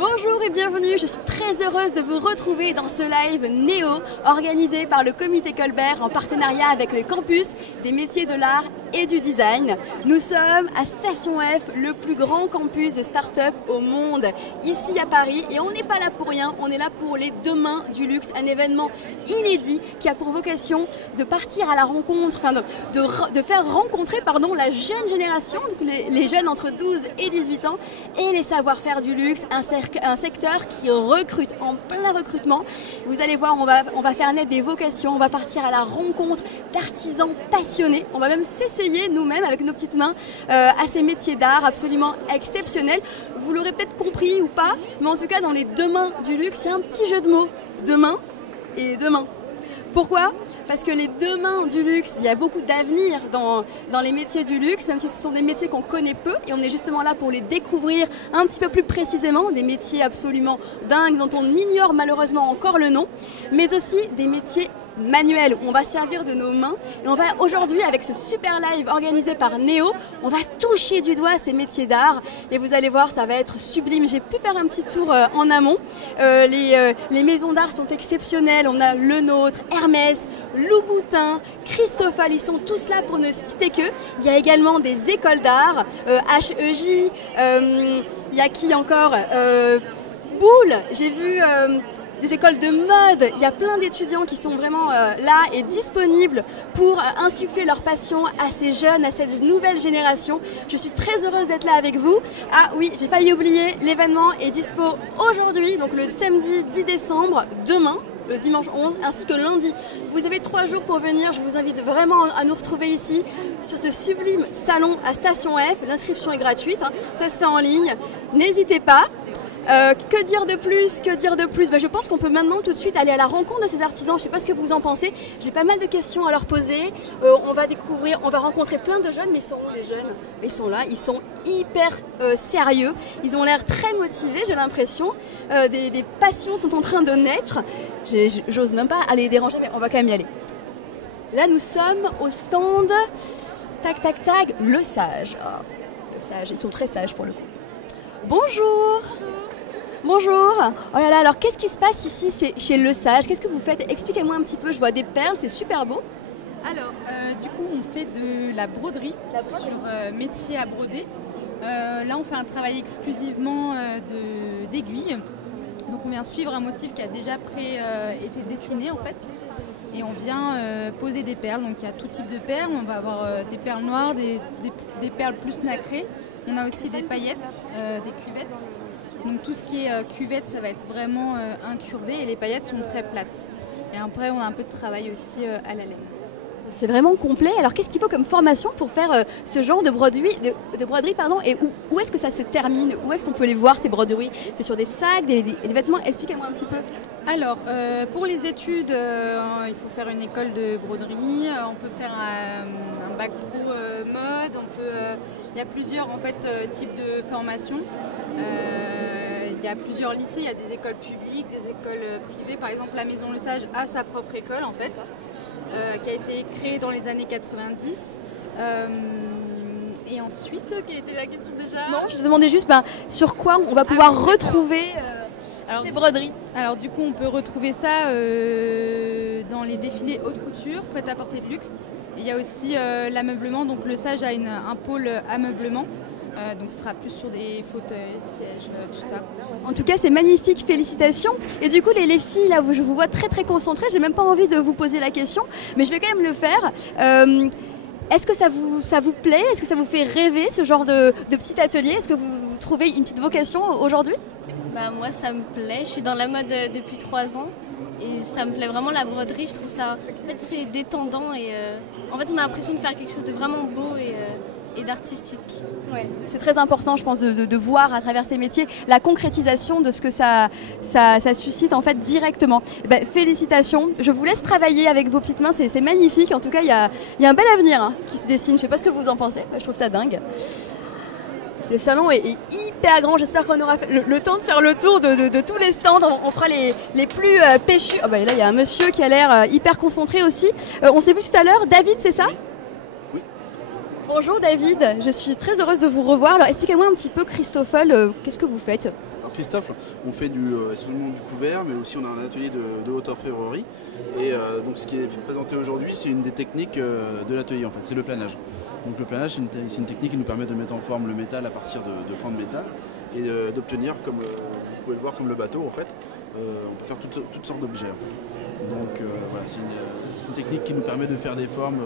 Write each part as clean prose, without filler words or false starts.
Bonjour et bienvenue, je suis très heureuse de vous retrouver dans ce live Néo organisé par le comité Colbert en partenariat avec le campus des métiers de l'art et du design. Nous sommes à Station F, le plus grand campus de start-up au monde, ici à Paris. Et on n'est pas là pour rien, on est là pour les Demain du luxe, un événement inédit qui a pour vocation de partir à la rencontre, de faire rencontrer la jeune génération, donc les jeunes entre 12 et 18 ans, et les savoir-faire du luxe, un secteur qui recrute, en plein recrutement. Vous allez voir, on va faire naître des vocations, on va partir à la rencontre d'artisans passionnés, on va même s'essayer nous-mêmes avec nos petites mains à ces métiers d'art absolument exceptionnels. Vous l'aurez peut-être compris ou pas, mais en tout cas dans les Demain du luxe, il y a un petit jeu de mots, demain et demain. Pourquoi? Parce que les Demain du luxe, il y a beaucoup d'avenir dans les métiers du luxe, même si ce sont des métiers qu'on connaît peu, et on est justement là pour les découvrir un petit peu plus précisément, des métiers absolument dingues dont on ignore malheureusement encore le nom, mais aussi des métiers manuel, où on va servir de nos mains. Et on va aujourd'hui, avec ce super live organisé par Néo, on va toucher du doigt ces métiers d'art. Et vous allez voir, ça va être sublime. J'ai pu faire un petit tour en amont. Les maisons d'art sont exceptionnelles. On a Le Nôtre, Hermès, Louboutin, Christofal, ils sont tous là pour ne citer qu'eux. Il y a également des écoles d'art, HEJ, il y a qui encore Boulle, j'ai vu... des écoles de mode, il y a plein d'étudiants qui sont vraiment là et disponibles pour insuffler leur passion à ces jeunes, à cette nouvelle génération. Je suis très heureuse d'être là avec vous. Ah oui, j'ai failli oublier, l'événement est dispo aujourd'hui, donc le samedi 10 décembre, demain, le dimanche 11, ainsi que lundi. Vous avez 3 jours pour venir, je vous invite vraiment à nous retrouver ici, sur ce sublime salon à Station F. L'inscription est gratuite, hein. Ça se fait en ligne, n'hésitez pas. Que dire de plus? Je pense qu'on peut maintenant tout de suite aller à la rencontre de ces artisans. Je ne sais pas ce que vous en pensez. J'ai pas mal de questions à leur poser. On va rencontrer plein de jeunes, mais ils seront les jeunes. Ils sont là, ils sont hyper sérieux. Ils ont l'air très motivés, j'ai l'impression. Des passions sont en train de naître. J'ose même pas aller les déranger, mais on va quand même y aller. Là, nous sommes au stand. Tac, tac, tac. Le Sage. Oh, le Sage, ils sont très sages pour le coup. Bonjour. Bonjour. Oh là là, alors qu'est-ce qui se passe ici, c'est chez Le Sage? Qu'est-ce que vous faites? Expliquez-moi un petit peu, je vois des perles, c'est super beau. Alors, du coup, on fait de la broderie, sur métier à broder. Là, on fait un travail exclusivement d'aiguilles. Donc, on vient suivre un motif qui a déjà été dessiné, en fait. Et on vient poser des perles. Donc, il y a tout type de perles. On va avoir des perles noires, des perles plus nacrées. On a aussi des paillettes, des cuvettes. Donc tout ce qui est cuvette, ça va être vraiment incurvé et les paillettes sont très plates. Et après, on a un peu de travail aussi à la laine. C'est vraiment complet. Alors qu'est-ce qu'il faut comme formation pour faire ce genre de broderie, et où est-ce que ça se termine? Où est-ce qu'on peut les voir, ces broderies? C'est sur des sacs, des vêtements? Expliquez-moi un petit peu. Alors, pour les études, il faut faire une école de broderie. On peut faire un bac pro mode. Il y a plusieurs types de formations. Il y a plusieurs lycées, il y a des écoles publiques, des écoles privées. Par exemple, la Maison Le Sage a sa propre école en fait, qui a été créée dans les années 90. Et ensuite, quelle était la question déjà? Non, je demandais juste sur quoi on va pouvoir retrouver ces broderies. Alors du coup, on peut retrouver ça dans les défilés haute couture, prêt-à-porter de luxe. Et il y a aussi l'ameublement, donc Le Sage a un pôle ameublement. Donc ce sera plus sur des fauteuils, sièges, tout ça. En tout cas, c'est magnifique, félicitations. Et du coup, les filles, là, je vous vois très très concentrées. J'ai même pas envie de vous poser la question, mais je vais quand même le faire. Est-ce que ça vous plaît? Est-ce que ça vous fait rêver, ce genre de petit atelier? Est-ce que vous trouvez une petite vocation aujourd'hui? Moi, ça me plaît. Je suis dans la mode depuis 3 ans. Et ça me plaît vraiment, la broderie. Je trouve ça... En fait, c'est détendant et en fait, on a l'impression de faire quelque chose de vraiment beau et d'artistique. Ouais. C'est très important, je pense, de voir à travers ces métiers la concrétisation de ce que ça suscite en fait directement. Félicitations, je vous laisse travailler avec vos petites mains, c'est magnifique. En tout cas, il y a un bel avenir qui se dessine. Je ne sais pas ce que vous en pensez, je trouve ça dingue. Le salon est hyper grand, j'espère qu'on aura le temps de faire le tour de tous les stands. On fera les plus péchus. Là, il y a un monsieur qui a l'air hyper concentré aussi. On s'est vu tout à l'heure, David, c'est ça? Oui. Bonjour David, je suis très heureuse de vous revoir. Alors expliquez-moi un petit peu, Christofal, qu'est-ce que vous faites? par Christophe. On fait seulement du couvert, mais aussi on a un atelier de haute orfèvrerie. Et donc ce qui est présenté aujourd'hui, c'est une des techniques de l'atelier en fait, c'est le planage. Donc le planage, c'est une technique qui nous permet de mettre en forme le métal à partir de formes de métal et d'obtenir, comme vous pouvez le voir, comme le bateau en fait, on peut faire toutes sortes d'objets. En fait. Donc voilà, c'est une technique qui nous permet de faire des formes,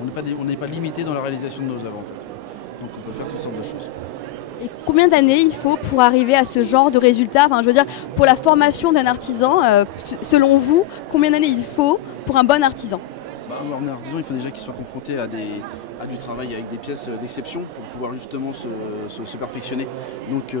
on n'est pas limité dans la réalisation de nos œuvres en fait. Donc on peut faire toutes sortes de choses. Et combien d'années il faut pour arriver à ce genre de résultat? Enfin, je veux dire, pour la formation d'un artisan, selon vous, combien d'années il faut pour un bon artisan? Un artisan, il faut déjà qu'il soit confronté à du travail avec des pièces d'exception pour pouvoir justement se perfectionner. Donc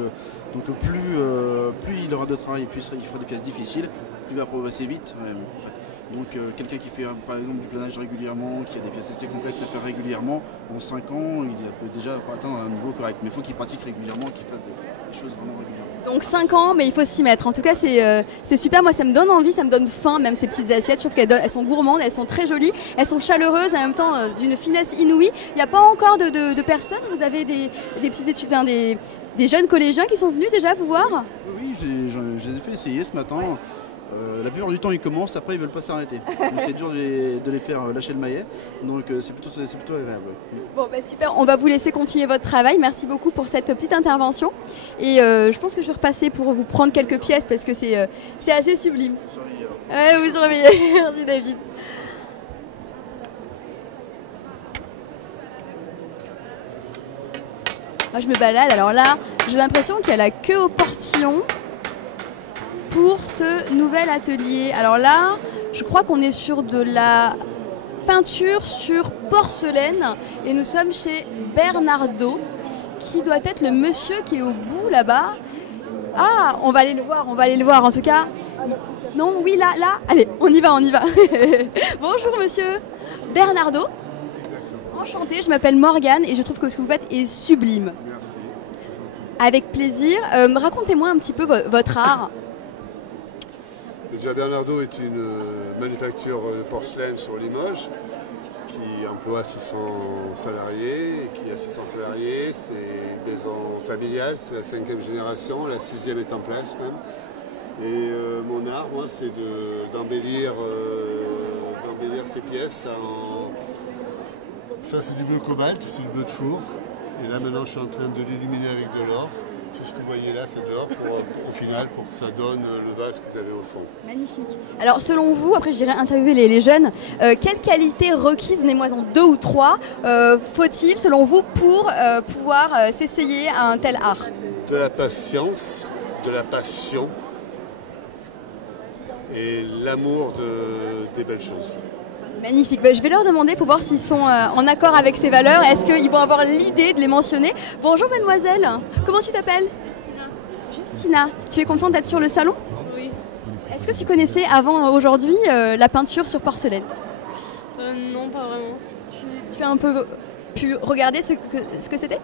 plus il aura de travail et plus il fera des pièces difficiles, plus il va progresser vite. En fait. Donc quelqu'un qui fait par exemple du planage régulièrement, qui a des pièces assez complexes à faire régulièrement, en 5 ans, il peut déjà atteindre un niveau correct. Mais il faut qu'il pratique régulièrement, qu'il fasse des choses vraiment régulièrement. Donc 5 ans, mais il faut s'y mettre. En tout cas, c'est super. Moi, ça me donne envie, ça me donne faim, même ces petites assiettes. Je trouve qu'elles sont gourmandes, elles sont très jolies, elles sont chaleureuses, en même temps d'une finesse inouïe. Il n'y a pas encore de personnes. Vous avez des petits étudiants, des jeunes collégiens qui sont venus déjà vous voir? Oui, je les ai fait essayer ce matin. Ouais. La plupart du temps ils commencent, après ils veulent pas s'arrêter. Donc c'est dur de les faire lâcher le maillet, donc c'est plutôt agréable. Bon bah super, on va vous laisser continuer votre travail. Merci beaucoup pour cette petite intervention. Et je pense que je vais repasser pour vous prendre quelques pièces parce que c'est assez sublime. Ouais, vous surveillez. Merci David. Moi je me balade, alors là j'ai l'impression qu'il y a la queue au portillon pour ce nouvel atelier. Alors là, je crois qu'on est sur de la peinture sur porcelaine et nous sommes chez Bernardo, qui doit être le monsieur qui est au bout là-bas. Ah, on va aller le voir, en tout cas. Non, oui, là, allez, on y va. Bonjour monsieur Bernardo. Enchantée, je m'appelle Morgane et je trouve que ce que vous faites est sublime. Merci. Avec plaisir. Racontez-moi un petit peu votre art. Déjà, Bernardo est une manufacture de porcelaine sur Limoges qui emploie 600 salariés. Et qui a 600 salariés, c'est une maison familiale, c'est la 5e génération, la 6e est en place même. Et mon art, moi, c'est d'embellir ces pièces en... Ça, c'est du bleu cobalt, c'est du bleu de four. Et là, maintenant, je suis en train de l'illuminer avec de l'or. Tout ce que vous voyez là, c'est de l'or au final, pour que ça donne le vase que vous avez au fond. Magnifique. Alors, selon vous, après, je dirais interviewer les jeunes, quelles qualités requises, donnez-moi-en 2 ou 3, faut-il, selon vous, pour pouvoir s'essayer à un tel art? De la patience, de la passion et l'amour des belles choses. Magnifique. Ben, je vais leur demander pour voir s'ils sont en accord avec ces valeurs. Est-ce qu'ils vont avoir l'idée de les mentionner? Bonjour mademoiselle, comment tu t'appelles? Justina. Tu es contente d'être sur le salon? Oui. Est-ce que tu connaissais avant aujourd'hui la peinture sur porcelaine? Non, pas vraiment. Tu as un peu pu regarder ce que c'était?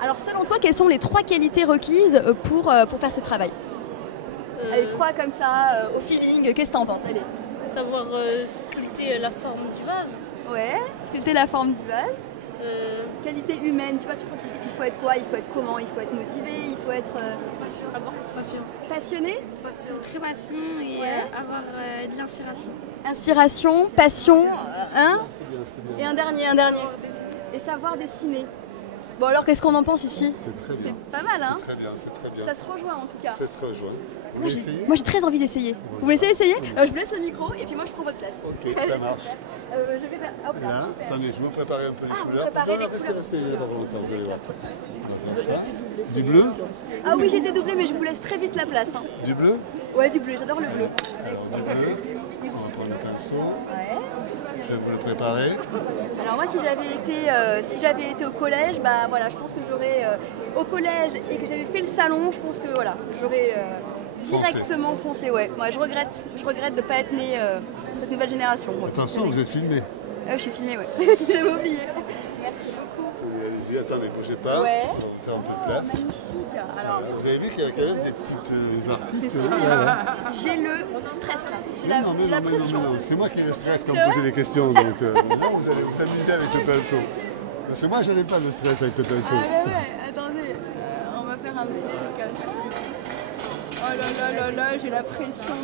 Alors selon toi, quelles sont les 3 qualités requises pour faire ce travail? Allez, 3 comme ça, au feeling, qu'est-ce que t'en penses? Allez. Savoir sculpter la forme du vase. Ouais, sculpter la forme du vase. Qualité humaine, tu crois qu'il faut être quoi? Il faut être comment? Il faut être motivé, il faut être... Passionné? Très passion et avoir de l'inspiration. Inspiration, passion, hein? C'est bien, c'est bien. Et un dernier. Et savoir dessiner. Bon alors, qu'est-ce qu'on en pense ici? C'est très bien. C'est pas mal, hein? C'est très bien, c'est très bien. Ça se rejoint en tout cas. Ça se rejoint. Vous Moi voulez essayer? j'ai très envie d'essayer. Vous me laissez essayer? Je vous laisse le micro et puis moi je prends votre place. Ok, ça marche. Je vais faire... Hop là, Là, super. attendez, je vais vous préparer un peu les Ah, vous couleurs. préparez Non, les restez, couleurs. restez, il n'y a pas longtemps, vous allez voir. On va faire ça. Du bleu? Ah oui, j'ai dédoublé mais je vous laisse très vite la place. Hein. Du bleu? Ouais, du bleu, j'adore le bleu. Alors, du bleu. On va prendre le pinceau. Ouais. Je vais vous le préparer. Alors moi, si j'avais été au collège, bah voilà, je pense que j'aurais au collège et que j'avais fait le salon, je pense que voilà, j'aurais directement foncé. Ouais. Moi, je regrette de ne pas être née cette nouvelle génération. Ouais. Attention, vous êtes filmé. Je suis filmée, ouais. J'avais oublié. Merci beaucoup. Allez-y, attendez, bougez pas. Ouais. On va faire un peu de place. Magnifique. Alors, Vous avez vu qu'il y a quand même des petites artistes. c'est hein, sublime. là. J'ai le stress là. J'ai Mais non, mais la non, mais non, pression. mais non. C'est moi qui ai le stress quand C'est vous vrai posez les questions. Donc, non, vous allez vous amuser avec le pinceau. Parce que moi, je n'ai pas de stress avec le pinceau. Ah ouais, attendez, on va faire un petit truc comme ça. Oh là là là là, j'ai la pression.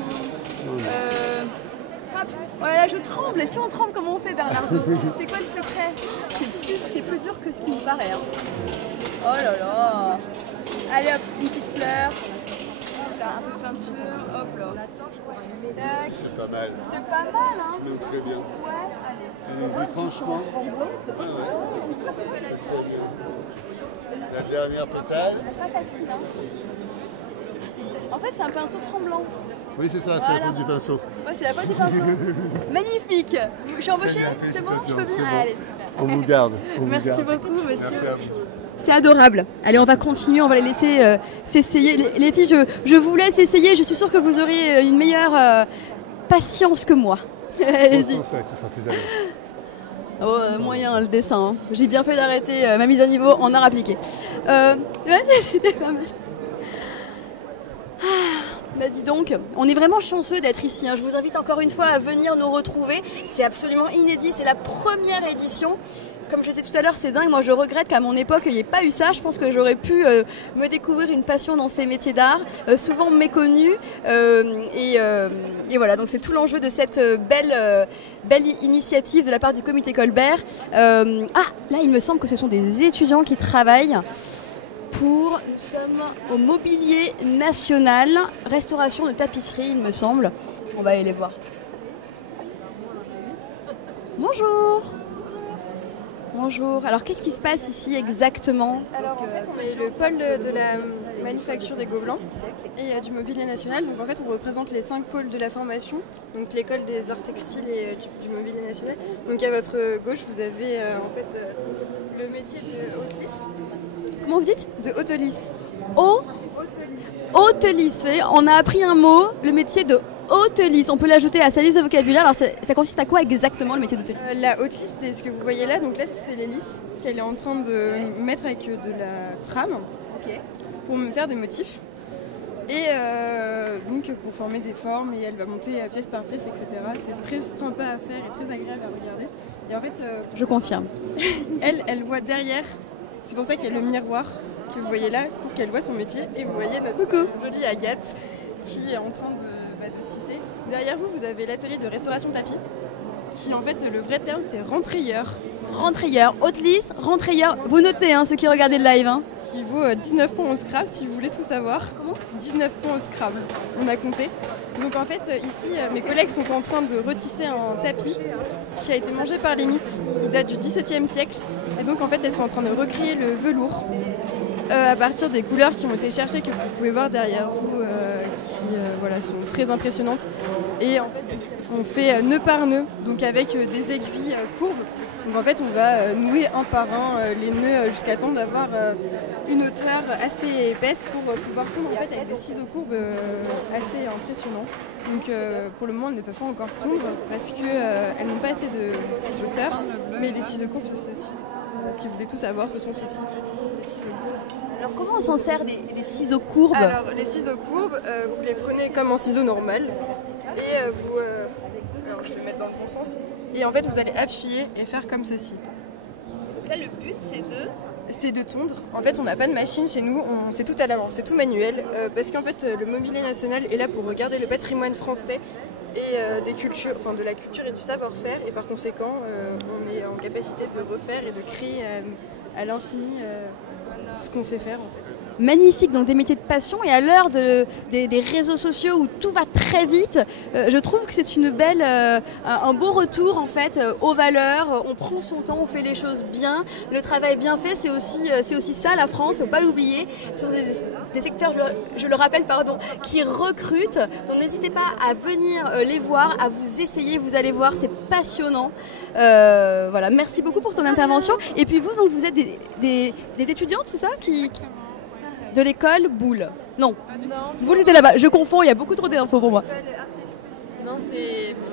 Hop. Voilà, je tremble. Et si on tremble, comment on fait, Bernardo? C'est quoi le secret? C'est plus dur que ce qui nous paraît. Hein. Oh là là. Allez hop, une petite fleur. Hop là, un peu de peinture. Hop là. C'est pas mal. C'est pas mal, hein? C'est même très bien. Ouais, allez. Allez-y, franchement. C'est Ouais, ouais. C'est très bien. La dernière pétale. pas facile, hein? En fait, c'est un pinceau tremblant. Oui, c'est ça, c'est Voilà. la faute du pinceau. Ouais, c'est la faute du pinceau. Magnifique. Je suis embauchée? Très bien, C'est bon? Je félicitations, peux venir? c'est bon. Allez, super. On vous garde. Merci beaucoup, monsieur. Merci à vous. C'est adorable. Allez, on va continuer, on va les laisser s'essayer. Les filles, je vous laisse essayer. Je suis sûre que vous aurez une meilleure patience que moi. Allez-y. Qui sera plus à l'aise. Oh, moyen le dessin. Hein. J'ai bien fait d'arrêter ma mise à niveau en art appliqué. Ouais, c'était pas mal. Bah dis donc, on est vraiment chanceux d'être ici. Hein. Je vous invite encore une fois à venir nous retrouver. C'est absolument inédit, c'est la première édition. Comme je disais tout à l'heure, c'est dingue. Moi, je regrette qu'à mon époque, il n'y ait pas eu ça. Je pense que j'aurais pu me découvrir une passion dans ces métiers d'art, souvent méconnus. Et voilà, donc c'est tout l'enjeu de cette belle initiative de la part du comité Colbert. Là, il me semble que ce sont des étudiants qui travaillent pour... Nous sommes au Mobilier National, restauration de tapisserie, il me semble. On va aller les voir. Bonjour. Bonjour. Alors, qu'est-ce qui se passe ici exactement? Alors en fait, on est le pôle de la manufacture des Gobelins et du Mobilier National. Donc en fait, on représente les 5 pôles de la formation, donc l'école des arts textiles et du Mobilier National. Donc à votre gauche, vous avez le métier de hôtelisse. Comment vous dites? De hôtelisse. Hôtelisse. Vous voyez, on a appris un mot, le métier de hôtelisse. On peut l'ajouter à sa liste de vocabulaire. Alors, ça consiste à quoi exactement le métier d'hôtelisse? La hôtelisse, c'est ce que vous voyez là. Donc là, c'est l'hélice qu'elle est en train de mettre avec de la trame pour me faire des motifs. Et donc pour former des formes, et elle va monter pièce par pièce, etc. C'est très sympa à faire et très agréable à regarder. Et en fait, je confirme. Elle voit derrière. C'est pour ça qu'il y a le miroir que vous voyez là, pour qu'elle voit son métier. Et vous voyez notre jolie Agathe qui est en train de tisser. Derrière vous, vous avez l'atelier de restauration de tapis, qui en fait, le vrai terme, c'est rentrayeur. Rentrayeur, hôtelisse, rentrayeur. Vous notez, hein, ceux qui regardaient le live. Hein. Qui vaut 19 points au Scrabble, si vous voulez tout savoir. Comment? 19 points au Scrabble, on a compté. Donc en fait, ici, mes collègues sont en train de retisser un tapis qui a été mangé par les mythes. Il date du XVIIe siècle. Et donc en fait, elles sont en train de recréer le velours à partir des couleurs qui ont été cherchées, que vous pouvez voir derrière vous, qui sont très impressionnantes. Et en fait, on fait nœud par nœud, donc avec des aiguilles courbes. Donc en fait, on va nouer un par un les nœuds jusqu'à temps d'avoir une hauteur assez épaisse pour pouvoir tondre en fait, avec des ciseaux courbes assez impressionnants. Donc pour le moment, elles ne peuvent pas encore tondre parce qu'elles n'ont pas assez de hauteur. Mais les ciseaux courbes, c'est ceci. Si vous voulez tout savoir, ce sont ceux-ci. Alors comment on s'en sert des ciseaux courbes? Alors les ciseaux courbes, vous les prenez comme un ciseau normal et alors je vais mettre dans le bon sens. Et en fait vous allez appuyer et faire comme ceci. Donc là le but c'est de tondre. En fait on n'a pas de machine chez nous, c'est tout à la main, c'est tout manuel. Parce qu'en fait le Mobilier National est là pour regarder le patrimoine français et des cultures, enfin de la culture et du savoir-faire. Et par conséquent on est en capacité de refaire et de créer à l'infini ce qu'on sait faire en fait. Magnifique, donc des métiers de passion. Et à l'heure des réseaux sociaux où tout va très vite, je trouve que c'est un beau retour en fait aux valeurs. On prend son temps, on fait les choses bien. Le travail bien fait, c'est aussi ça la France, il ne faut pas l'oublier. Sur des secteurs, je le rappelle, qui recrutent. Donc n'hésitez pas à venir les voir, à vous essayer. Vous allez voir, c'est passionnant. Voilà, merci beaucoup pour ton intervention. Et puis vous, donc vous êtes des étudiantes, c'est ça de l'école Boulle. Non. Boulle c'était là-bas. Je confonds, il y a beaucoup trop d'infos pour moi. Non,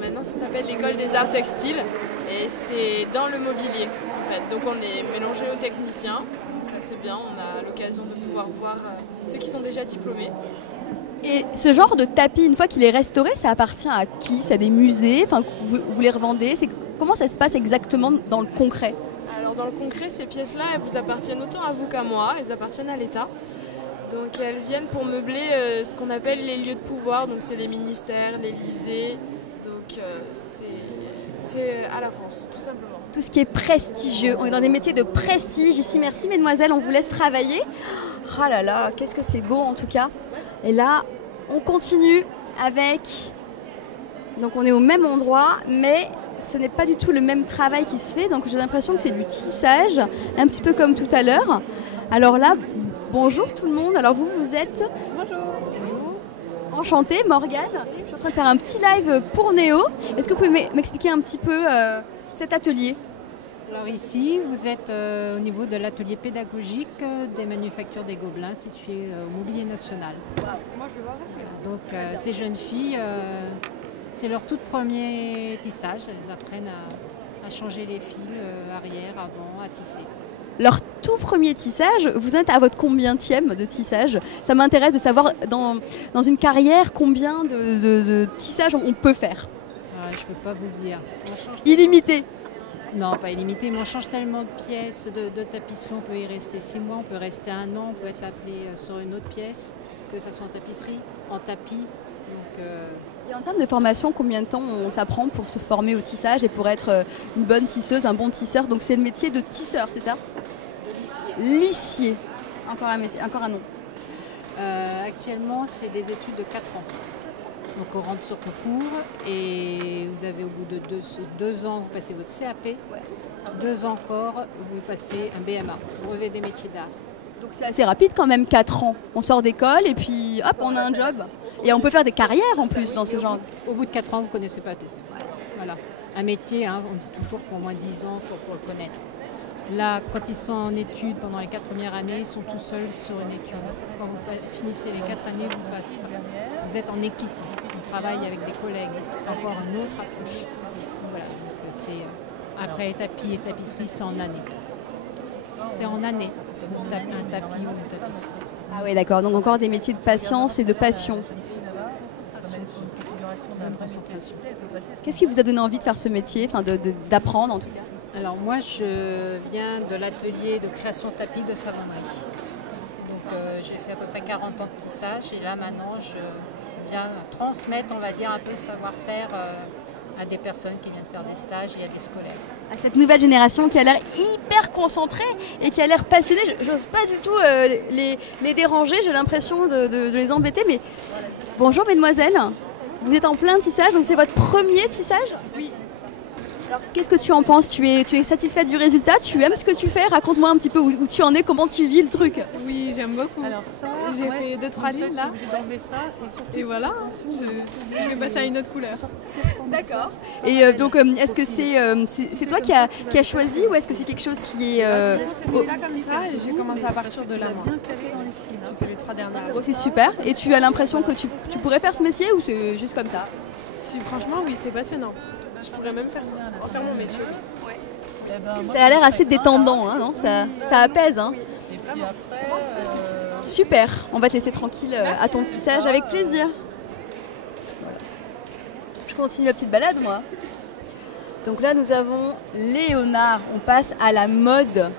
maintenant ça s'appelle l'école des arts textiles et c'est dans le mobilier en fait. Donc on est mélangé aux techniciens, ça c'est bien, on a l'occasion de pouvoir voir ceux qui sont déjà diplômés. Et ce genre de tapis, une fois qu'il est restauré, ça appartient à qui? C'est à des musées? Enfin, vous les revendez? Comment ça se passe exactement dans le concret? Alors dans le concret, ces pièces-là, elles vous appartiennent autant à vous qu'à moi, elles appartiennent à l'État. Donc elles viennent pour meubler ce qu'on appelle les lieux de pouvoir, donc c'est les ministères, l'Élysée, donc c'est à la France, tout simplement. Tout ce qui est prestigieux, on est dans des métiers de prestige ici. Merci mesdemoiselles, on vous laisse travailler. Oh là là, qu'est-ce que c'est beau en tout cas. Et là, on continue avec... Donc on est au même endroit, mais ce n'est pas du tout le même travail qui se fait. Donc j'ai l'impression que c'est du tissage, un petit peu comme tout à l'heure. Alors là, bonjour tout le monde. Alors vous êtes... Bonjour. Enchantée, Morgane. Je suis en train de faire un petit live pour Néo. Est-ce que vous pouvez m'expliquer un petit peu cet atelier? Alors ici, vous êtes au niveau de l'atelier pédagogique des manufactures des Gobelins situé au Mobilier National. Donc ces jeunes filles, c'est leur tout premier tissage. Elles apprennent à changer les fils arrière, avant, à tisser. Leur tout premier tissage, vous êtes à votre combienième de tissage? Ça m'intéresse de savoir dans une carrière combien de tissage on peut faire. Je ne peux pas vous dire. Illimité? Non, pas illimité, mais on change tellement de pièces, de tapisserie. On peut y rester 6 mois, on peut rester 1 an, on peut être appelé sur une autre pièce, que ce soit en tapisserie, en tapis. Donc, Et en termes de formation, combien de temps on s'apprend pour se former au tissage et pour être une bonne tisseuse, un bon tisseur? Donc c'est le métier de tisseur, c'est ça? de lissier. Lissier. Encore un métier, encore un nom. Actuellement, c'est des études de 4 ans. Donc on rentre sur concours et vous avez au bout de 2 ans, vous passez votre CAP. 2 ans encore, vous passez un BMA, brevet des métiers d'art. Donc c'est assez rapide quand même, 4 ans. On sort d'école et puis hop, on a un job. Et on peut faire des carrières en plus dans ce genre. Au bout de 4 ans, vous ne connaissez pas tout. Voilà. Un métier, on dit toujours qu'il faut au moins 10 ans pour le connaître. Là, quand ils sont en études, pendant les 4 premières années, ils sont tout seuls sur une étude. Quand vous finissez les 4 années, vous êtes en équipe. On travaille avec des collègues. C'est encore une autre approche. Voilà. Donc, après tapis et tapisserie, c'est en année. C'est en année, un tapis ou une tapisserie. Ah oui, d'accord. Donc encore des métiers de patience et de passion. Qu'est-ce qui vous a donné envie de faire ce métier, d'apprendre en tout cas? Alors moi, je viens de l'atelier de création de tapis de savonnerie. Donc j'ai fait à peu près 40 ans de tissage et là maintenant, je viens transmettre, on va dire, un peu le savoir-faire à des personnes qui viennent faire des stages et à des scolaires. À cette nouvelle génération qui a l'air hyper concentrée et qui a l'air passionnée. J'ose pas du tout les déranger, j'ai l'impression de les embêter. Mais bonjour mesdemoiselles, vous êtes en plein tissage, donc c'est votre premier tissage? Oui. Alors qu'est-ce que tu en penses? Tu es satisfaite du résultat? Tu aimes ce que tu fais? Raconte-moi un petit peu où tu en es, comment tu vis le truc. Oui, j'aime beaucoup. Alors ça, j'ai fait 2-3 lignes là. Et voilà, je vais passer à une autre couleur. D'accord. Et donc est-ce que c'est toi qui as choisi ou est-ce que c'est quelque chose qui est... C'était déjà comme ça et j'ai commencé à partir de là moi. J'ai fait les 3 dernières. Oh, c'est super. Et tu as l'impression que tu pourrais faire ce métier ou c'est juste comme ça? Si, franchement, oui, c'est passionnant. Je pourrais même faire mon métier. Ça a l'air assez détendant, hein, non? Ça apaise. Hein. Super, on va te laisser tranquille à ton tissage avec plaisir. Je continue ma petite balade, moi. Donc là, nous avons Léonard. On passe à la mode.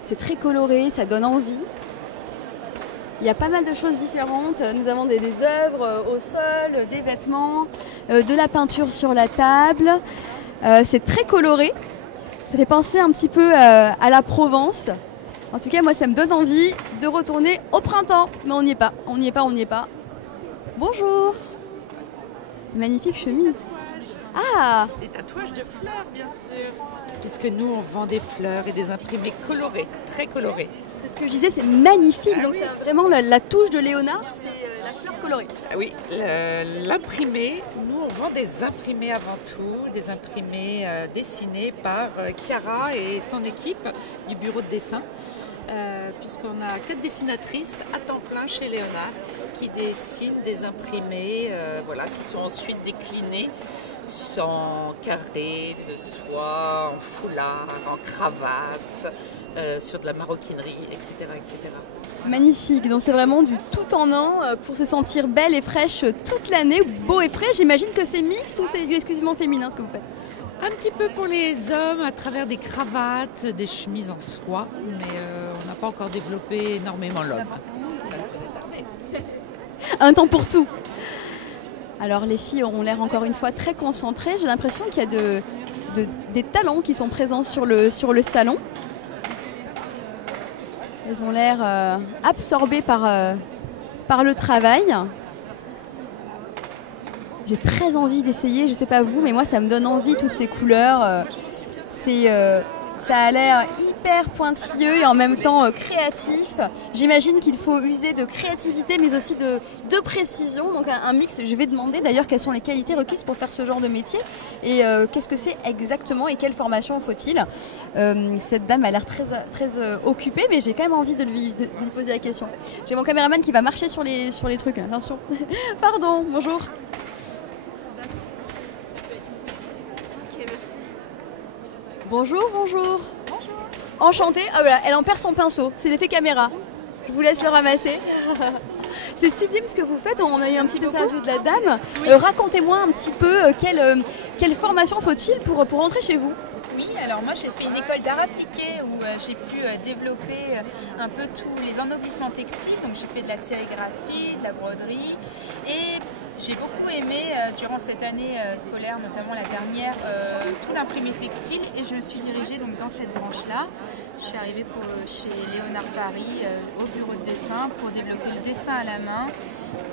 C'est très coloré, ça donne envie. Il y a pas mal de choses différentes. Nous avons des œuvres au sol, des vêtements, de la peinture sur la table. C'est très coloré. Ça fait penser un petit peu à la Provence. En tout cas, moi, ça me donne envie de retourner au printemps. Mais on n'y est pas, on n'y est pas, on n'y est pas. Bonjour. Magnifique chemise. Ah! Des tatouages de fleurs, bien sûr. Puisque nous, on vend des fleurs et des imprimés colorés, très colorés. C'est ce que je disais, c'est magnifique. Ah, donc oui. C'est vraiment la touche de Léonard, c'est la fleur colorée. Ah oui, l'imprimé, nous on vend des imprimés avant tout, des imprimés dessinés par Chiara et son équipe du bureau de dessin. Puisqu'on a 4 dessinatrices à temps plein chez Léonard qui dessinent des imprimés voilà, qui sont ensuite déclinés en carré, de soie, en foulard, en cravate, sur de la maroquinerie, etc. etc. Magnifique, donc c'est vraiment du tout en un pour se sentir belle et fraîche toute l'année, beau et frais. J'imagine que c'est mixte ou c'est exclusivement féminin ce que vous faites? Un petit peu pour les hommes à travers des cravates, des chemises en soie, mais on n'a pas encore développé énormément l'homme. Un temps pour tout. Alors les filles ont l'air encore une fois très concentrées. J'ai l'impression qu'il y a des talents qui sont présents sur le salon. Elles ont l'air absorbées par le travail. J'ai très envie d'essayer, je ne sais pas vous, mais moi ça me donne envie, toutes ces couleurs. Ça a l'air hyper pointilleux et en même temps créatif. J'imagine qu'il faut user de créativité mais aussi de précision, donc un mix. Je vais demander d'ailleurs quelles sont les qualités requises pour faire ce genre de métier et qu'est-ce que c'est exactement et quelle formation faut-il. Cette dame a l'air très occupée, mais j'ai quand même envie de lui poser la question. J'ai mon caméraman qui va marcher sur les trucs, attention. Pardon, bonjour. Bonjour, bonjour. Bonjour. Enchantée. Ah voilà, elle en perd son pinceau. C'est l'effet caméra. Je vous laisse le ramasser. C'est sublime ce que vous faites. On a eu un petit interview de la dame. Oui. Racontez-moi un petit peu quelle formation faut-il pour entrer chez vous. Oui, alors moi j'ai fait une école d'art appliqué où j'ai pu développer un peu tous les ennoblissements textiles. Donc j'ai fait de la sérigraphie, de la broderie et j'ai beaucoup aimé durant cette année scolaire, notamment la dernière, tout l'imprimé textile et je me suis dirigée donc dans cette branche-là. Je suis arrivée chez Léonard Paris au bureau de dessin pour développer le dessin à la main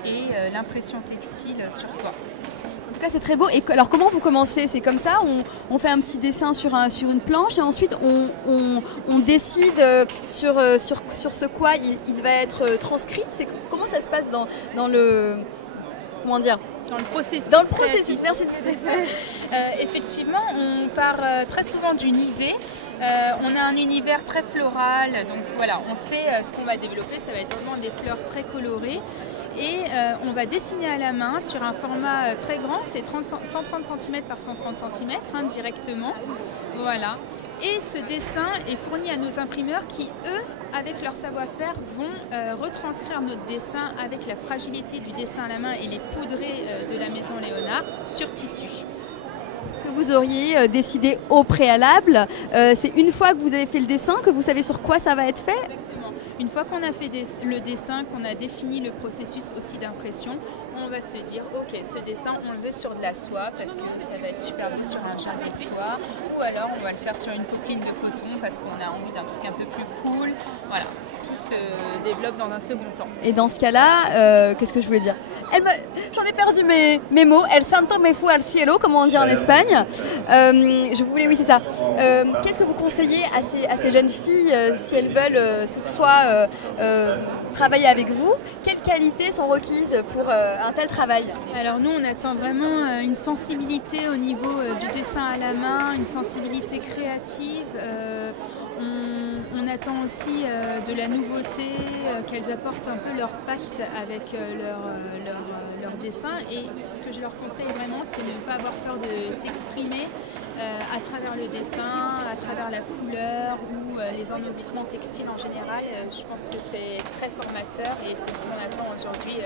et l'impression textile sur soi. En tout cas, c'est très beau. Et alors, comment vous commencez? C'est comme ça, on fait un petit dessin sur une planche et ensuite on décide sur ce quoi il va être transcrit. Comment ça se passe dans le... Comment dire? Dans le processus. Dans le processus, merci de m'aider. Effectivement, on part très souvent d'une idée. On a un univers très floral, donc voilà, on sait ce qu'on va développer. Ça va être souvent des fleurs très colorées. Et on va dessiner à la main sur un format très grand, c'est 130 cm par 130 cm directement. Voilà. Et ce dessin est fourni à nos imprimeurs qui, eux, avec leur savoir-faire, vont retranscrire notre dessin avec la fragilité du dessin à la main et les poudrés de la maison Léonard sur tissu. Que vous auriez décidé au préalable, c'est une fois que vous avez fait le dessin que vous savez sur quoi ça va être fait? Exactement. Une fois qu'on a fait le dessin, qu'on a défini le processus aussi d'impression, on va se dire ok, ce dessin on le veut sur de la soie parce que ça va être super beau sur un jersey de soie, ou alors on va le faire sur une popeline de coton parce qu'on a envie d'un truc un peu plus cool. Voilà, tout se développe dans un second temps. Et dans ce cas-là, qu'est-ce que je voulais dire? J'en ai perdu mes mots. El santo me fue al cielo, comme on dit en Espagne. Je voulais, oui, c'est ça. Qu'est-ce que vous conseillez à ces jeunes filles si elles veulent toutefois travailler avec vous? Quelles qualités sont requises pour un tel travail? Alors nous, on attend vraiment une sensibilité au niveau du dessin à la main, une sensibilité créative. On attend aussi de la nouveauté, qu'elles apportent un peu leur patte avec leur dessin. Et ce que je leur conseille vraiment, c'est de ne pas avoir peur de s'exprimer à travers le dessin, à travers la couleur ou les ennoblissements textiles en général. Je pense que c'est très formateur et c'est ce qu'on attend aujourd'hui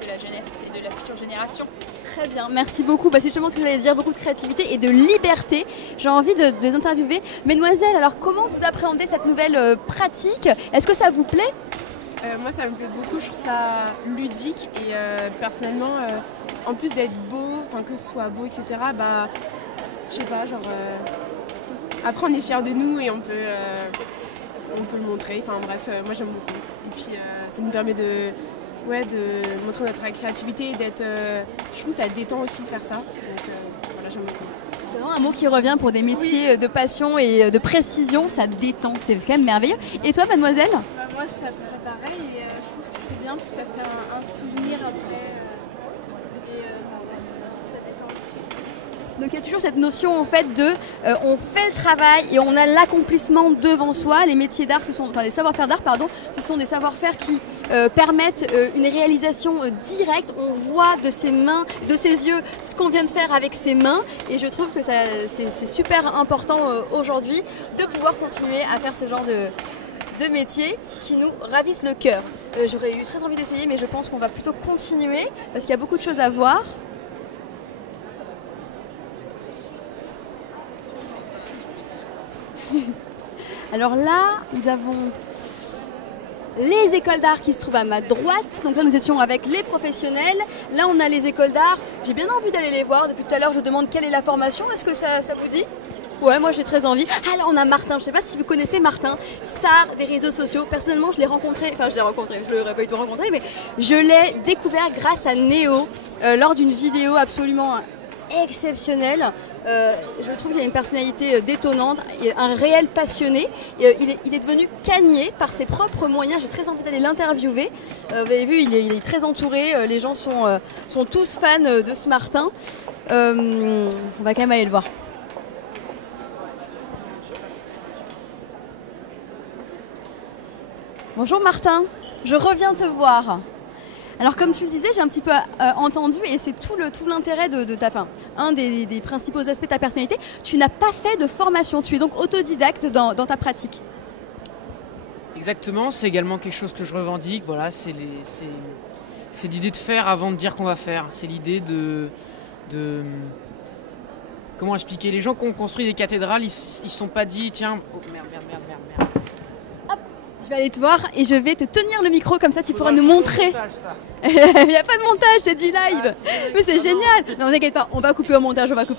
de la jeunesse et de la future génération. Très bien, merci beaucoup. C'est justement ce que j'allais dire, beaucoup de créativité et de liberté. J'ai envie de les interviewer. Mesdemoiselles, alors comment vous appréhendez cette nouvelle pratique? Est-ce que ça vous plaît? Moi ça me plaît beaucoup, je trouve ça ludique et personnellement, en plus d'être beau, que ce soit beau, etc., je sais pas, après on est fiers de nous et on peut le montrer, bref, moi j'aime beaucoup. Et puis ça nous permet de montrer notre créativité, je trouve que ça détend aussi de faire ça, donc voilà, j'aime beaucoup. C'est vraiment un mot qui revient pour des métiers de passion et de précision, ça détend, c'est quand même merveilleux. Et toi, mademoiselle? Moi, c'est à peu près pareil et je trouve que c'est bien parce que ça fait un souvenir après ça détend aussi. Donc il y a toujours cette notion en fait de on fait le travail et on a l'accomplissement devant soi. Les métiers d'art, les savoir-faire d'art, ce sont des savoir-faire qui permettent une réalisation directe. On voit de ses mains, de ses yeux, ce qu'on vient de faire avec ses mains. Et je trouve que c'est super important aujourd'hui de pouvoir continuer à faire ce genre de métiers qui nous ravissent le cœur. J'aurais eu très envie d'essayer, mais je pense qu'on va plutôt continuer parce qu'il y a beaucoup de choses à voir. Alors là, nous avons les écoles d'art qui se trouvent à ma droite. Donc là, nous étions avec les professionnels. Là, on a les écoles d'art. J'ai bien envie d'aller les voir. Depuis tout à l'heure, je demande quelle est la formation. Est-ce que ça vous dit? Ouais, moi j'ai très envie. Ah là, on a Martin. Je sais pas si vous connaissez Martin, star des réseaux sociaux. Personnellement, je l'ai rencontré. Enfin, je l'aurais pas du tout rencontré, mais je l'ai découvert grâce à Néo lors d'une vidéo absolument exceptionnelle. Je trouve qu'il a une personnalité détonnante, un réel passionné. Il est devenu cagné par ses propres moyens. J'ai très envie d'aller l'interviewer. Vous avez vu, il est très entouré. Les gens sont tous fans de ce Martin. On va quand même aller le voir. Bonjour Martin, je reviens te voir. Alors comme tu le disais, j'ai un petit peu entendu et c'est tout l'intérêt de ta fin. Un des principaux aspects de ta personnalité, tu n'as pas fait de formation, tu es donc autodidacte dans ta pratique. Exactement, c'est également quelque chose que je revendique. Voilà, c'est l'idée de faire avant de dire qu'on va faire. C'est l'idée de comment expliquer. Les gens qui ont construit des cathédrales, ils se sont pas dit tiens, oh, merde. Je vais aller te voir et je vais te tenir le micro comme ça tu pourras nous montrer. Il n'y a pas de montage, c'est du live. Mais c'est génial. Non, t'inquiète pas, on va couper au montage, Martin.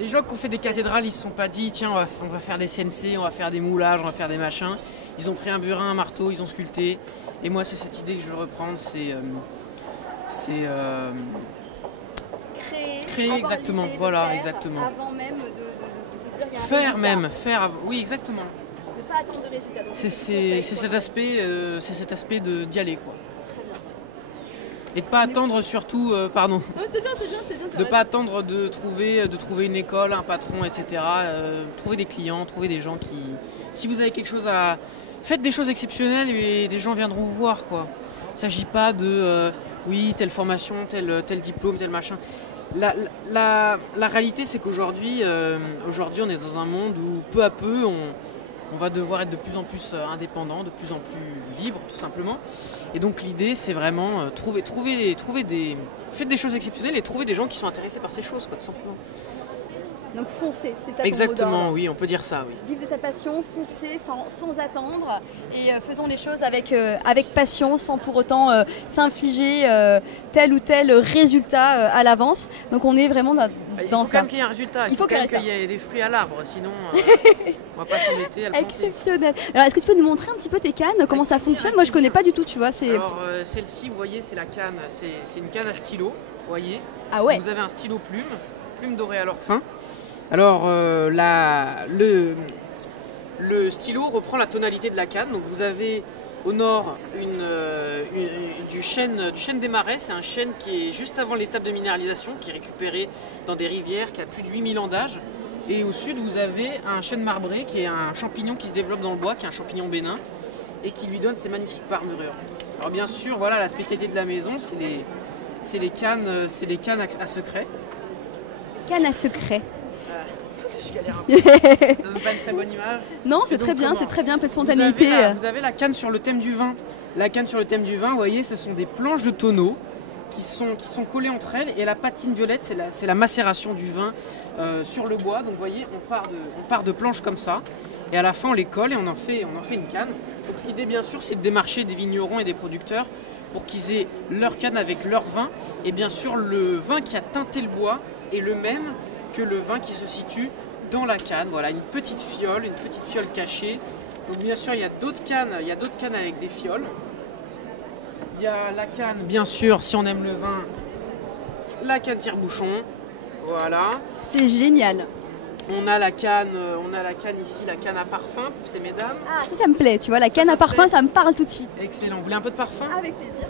Les gens qui ont fait des cathédrales, ils se sont pas dit tiens, on va faire des CNC, on va faire des moulages, on va faire des machins. Ils ont pris un burin, un marteau, ils ont sculpté. Et moi, c'est cette idée que je veux reprendre, c'est créer exactement. Voilà, exactement. Avant même de se dire, faire, oui, exactement. Pas attendre de résultats. C'est cet aspect d'y aller quoi. Et de pas attendre surtout, pardon. C'est bien. De pas attendre de trouver une école, un patron, etc. Trouver des clients, trouver des gens qui. Si vous avez quelque chose à, faites des choses exceptionnelles et des gens viendront vous voir quoi. Il ne s'agit pas de oui telle formation, tel diplôme, tel machin. La réalité c'est qu'aujourd'hui, on est dans un monde où peu à peu on va devoir être de plus en plus indépendant, de plus en plus libre, tout simplement. Et donc l'idée, c'est vraiment faites des choses exceptionnelles et trouver des gens qui sont intéressés par ces choses, quoi, tout simplement. Donc foncez, c'est ça. Exactement, oui, on peut dire ça, oui. Vivre de sa passion, foncez sans attendre et faisons les choses avec passion, sans pour autant s'infliger tel ou tel résultat à l'avance. Donc on est vraiment dans il faut ça. Quand même qu'il y ait un résultat, il faut quand même qu'il y ait des fruits à l'arbre, sinon on va pas s'embêter à le planter. Exceptionnel. Alors est-ce que tu peux nous montrer un petit peu tes cannes, comment ça fonctionne? Moi je connais pas du tout, tu vois. Alors celle-ci, vous voyez, c'est la canne, c'est une canne à stylo, vous voyez. Ah ouais. Vous avez un stylo plume dorée à leur fin. Alors le stylo reprend la tonalité de la canne. Donc vous avez au nord du chêne des marais. C'est un chêne qui est juste avant l'étape de minéralisation, qui est récupéré dans des rivières, qui a plus de 8000 ans d'âge. Et au sud vous avez un chêne marbré qui est un champignon qui se développe dans le bois, qui est un champignon bénin et qui lui donne ces magnifiques parmurures. Alors bien sûr, voilà la spécialité de la maison, c'est les cannes à secret. Canne à secret. Je galère un peu. Ça donne pas une très bonne image. Non, c'est très bien, un peu de spontanéité. Vous avez la canne sur le thème du vin. La canne sur le thème du vin, vous voyez, ce sont des planches de tonneaux qui sont collées entre elles. Et la patine violette, c'est la macération du vin sur le bois. Donc vous voyez, on part de planches comme ça. Et à la fin, on les colle et on en fait une canne. Donc l'idée, bien sûr, c'est de démarcher des vignerons et des producteurs pour qu'ils aient leur canne avec leur vin. Et bien sûr, le vin qui a teinté le bois est le même que le vin qui se situe dans la canne. Voilà, une petite fiole cachée. Donc bien sûr, il y a d'autres cannes avec des fioles. Il y a la canne, bien sûr, si on aime le vin, la canne tire-bouchon. Voilà. C'est génial. On a la canne ici, la canne à parfum pour ces mesdames. Ah, ça me plaît, tu vois, la canne à parfum, ça me parle tout de suite. Excellent. Vous voulez un peu de parfum? Avec plaisir.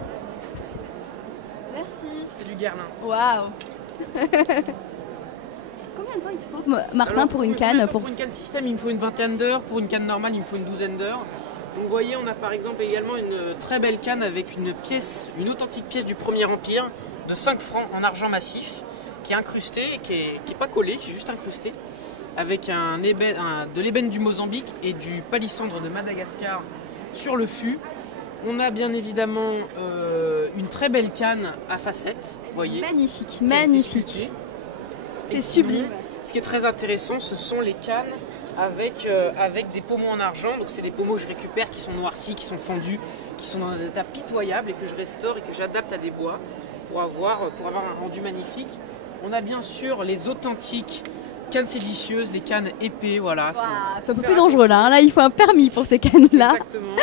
Merci. C'est du Guerlain. Waouh. Combien de temps il te faut, Martin, alors, pour une canne Pour une canne système, il me faut une vingtaine d'heures. Pour une canne normale, il me faut une douzaine d'heures. Donc vous voyez, on a par exemple également une très belle canne avec une authentique pièce du Premier Empire de 5 francs en argent massif, qui est incrustée, qui est pas collée, qui est juste incrustée, avec de l'ébène du Mozambique et du palissandre de Madagascar sur le fût. On a bien évidemment une très belle canne à facettes, vous voyez. Magnifique. C'est sublime. Ce qui est très intéressant, ce sont les cannes avec des pommeaux en argent. Donc c'est des pommeaux que je récupère qui sont noircis, qui sont fendus, qui sont dans un état pitoyable et que je restaure et que j'adapte à des bois pour avoir un rendu magnifique. On a bien sûr les authentiques cannes séditieuses, les cannes épées, voilà. C'est un peu plus dangereux là, hein. Là il faut un permis pour ces cannes-là. Exactement.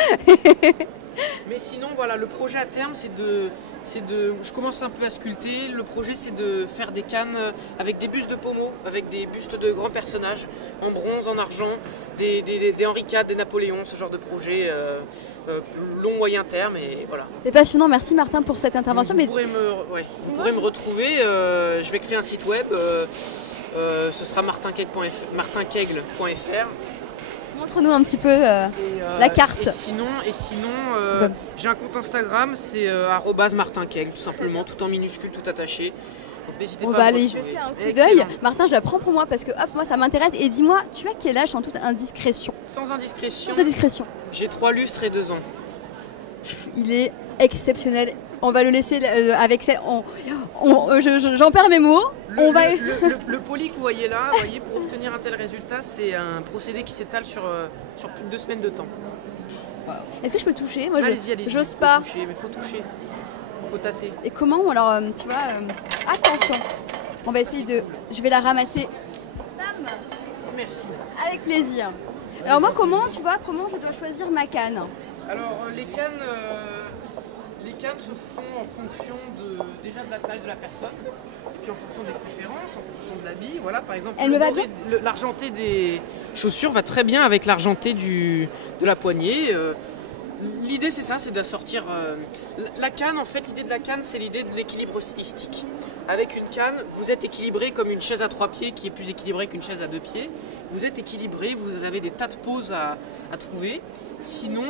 Mais sinon, voilà, le projet à terme, je commence un peu à sculpter. Le projet, c'est de faire des cannes avec des bustes de pommeaux, avec des bustes de grands personnages, en bronze, en argent, des Henri IV, des Napoléons, ce genre de projet long, moyen terme, et voilà. C'est passionnant, merci Martin pour cette intervention. Vous pourrez me retrouver, je vais créer un site web, ce sera martinkeigle.fr. Montre-nous un petit peu la carte. Et sinon j'ai un compte Instagram, c'est @martinkeigle, tout simplement, tout en minuscule, tout attaché. Donc n'hésitez pas à aller jeter un coup d'œil. Martin, je la prends pour moi parce que moi ça m'intéresse. Et dis-moi, tu as quel âge en toute indiscrétion? Sans indiscrétion. Sans indiscrétion. J'ai 3 lustres et 2 ans. Il est exceptionnel. On va le laisser avec ça. J'en perds mes mots. Le poli que vous voyez là, pour obtenir un tel résultat, c'est un procédé qui s'étale sur plus de 2 semaines de temps. Est-ce que je peux toucher? Moi, allez-y, j'ose pas. Toucher, mais faut toucher, faut tâter. Et comment? Alors, tu vois, attention. On va essayer de. Je vais la ramasser. Merci. Avec plaisir. Alors moi, comment je dois choisir ma canne? Alors les cannes se font en fonction déjà de la taille de la personne, puis en fonction des préférences, en fonction de l'habit. Voilà, par exemple, l'argenté des chaussures va très bien avec l'argenté de la poignée. L'idée c'est ça, c'est d'assortir la canne. En fait, l'idée de la canne, c'est l'idée de l'équilibre stylistique. Avec une canne, vous êtes équilibré comme une chaise à 3 pieds qui est plus équilibrée qu'une chaise à 2 pieds. Vous êtes équilibré, vous avez des tas de poses à trouver. Sinon,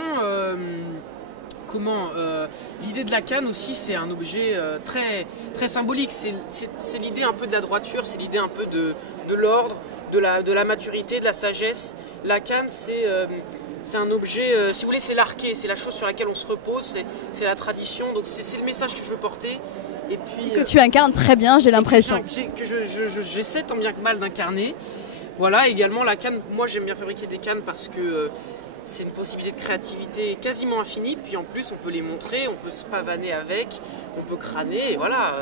l'idée de la canne aussi, c'est un objet très, très symbolique. C'est l'idée un peu de la droiture, c'est l'idée un peu de l'ordre, de la maturité, de la sagesse. La canne, c'est un objet, si vous voulez, c'est l'archet, c'est la chose sur laquelle on se repose, c'est la tradition. Donc c'est le message que je veux porter. Et puis, que tu incarnes très bien, j'ai l'impression. Que j'essaie tant bien que mal d'incarner. Voilà, également la canne, moi j'aime bien fabriquer des cannes parce que c'est une possibilité de créativité quasiment infinie, puis en plus on peut les montrer, on peut se pavaner avec, on peut crâner, et voilà.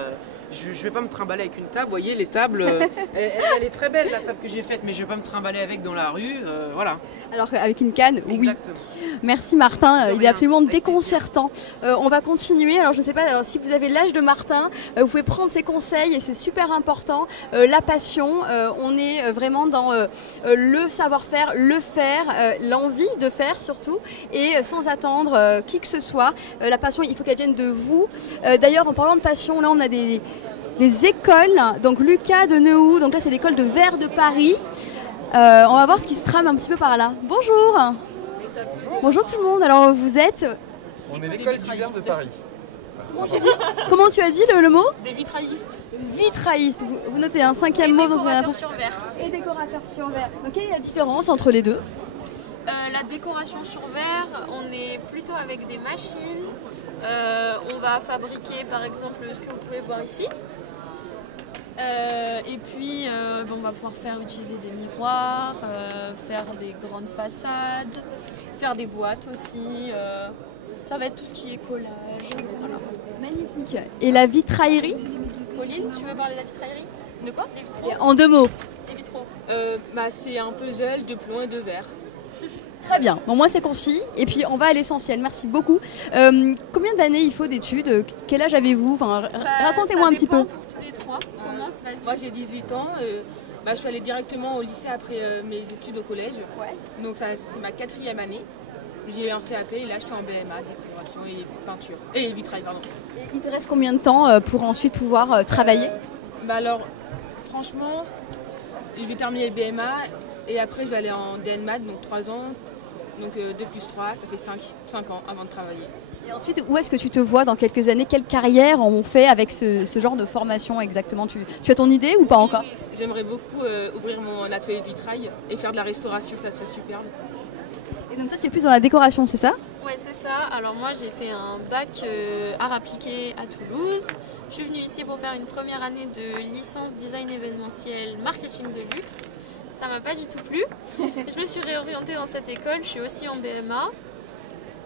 Je ne vais pas me trimballer avec une table, vous voyez les tables, elle est très belle la table que j'ai faite, mais je ne vais pas me trimballer avec dans la rue, voilà. Alors qu'avec une canne, oui. Exactement. Merci Martin, il est absolument déconcertant. On va continuer, alors je ne sais pas, alors si vous avez l'âge de Martin, vous pouvez prendre ses conseils et c'est super important. La passion, on est vraiment dans le savoir-faire, le faire, l'envie de faire surtout, et sans attendre qui que ce soit. La passion, il faut qu'elle vienne de vous. D'ailleurs, en parlant de passion, là on a des écoles, donc Lucas de Neuhou, donc là c'est l'école de verre de Paris. On va voir ce qui se trame un petit peu par là. Bonjour. Bonjour tout le monde, alors vous êtes... On est l'école du verre de Paris. Comment tu as dit le mot? Des vitraillistes. Vitrailliste, vous notez un 5e mot dans une sur verre. Et décorateur sur verre. Donc quelle est la différence entre les deux? La décoration sur verre, on est plutôt avec des machines. On va fabriquer par exemple ce que vous pouvez voir ici. Et puis on va pouvoir utiliser des miroirs, faire des grandes façades, faire des boîtes aussi. Ça va être tout ce qui est collage. Voilà. Magnifique. Et la vitraillerie? Pauline, tu veux parler de la vitraillerie? De quoi? Les vitraux. En 2 mots. Les vitraux. C'est un puzzle de plomb et de verre. Très bien, bon, moi c'est concis et puis on va à l'essentiel, merci beaucoup. Combien d'années il faut d'études? Quel âge avez-vous? Racontez-moi un petit peu. Pour tous les trois. Commence, vas-y. Moi j'ai 18 ans, je suis allée directement au lycée après mes études au collège. Ouais. Donc c'est ma 4e année. J'ai eu un CAP et là je suis en BMA, décoration et peinture. Et vitrail, pardon. Et il te reste combien de temps pour ensuite pouvoir travailler? Alors franchement, je vais terminer le BMA et après je vais aller en DNMAT, donc 3 ans. Donc 2 plus 3, ça fait 5 ans avant de travailler. Et ensuite, où est-ce que tu te vois dans quelques années? Quelle carrière on fait avec ce genre de formation exactement? Tu as ton idée ou pas encore? J'aimerais beaucoup ouvrir mon atelier de vitrail et faire de la restauration, ça serait superbe. Et donc toi tu es plus dans la décoration, c'est ça? Ouais, c'est ça. Alors moi j'ai fait un bac art appliqué à Toulouse. Je suis venue ici pour faire une première année de licence design événementiel marketing de luxe. ça m'a pas du tout plu. Et je me suis réorientée dans cette école, je suis aussi en BMA.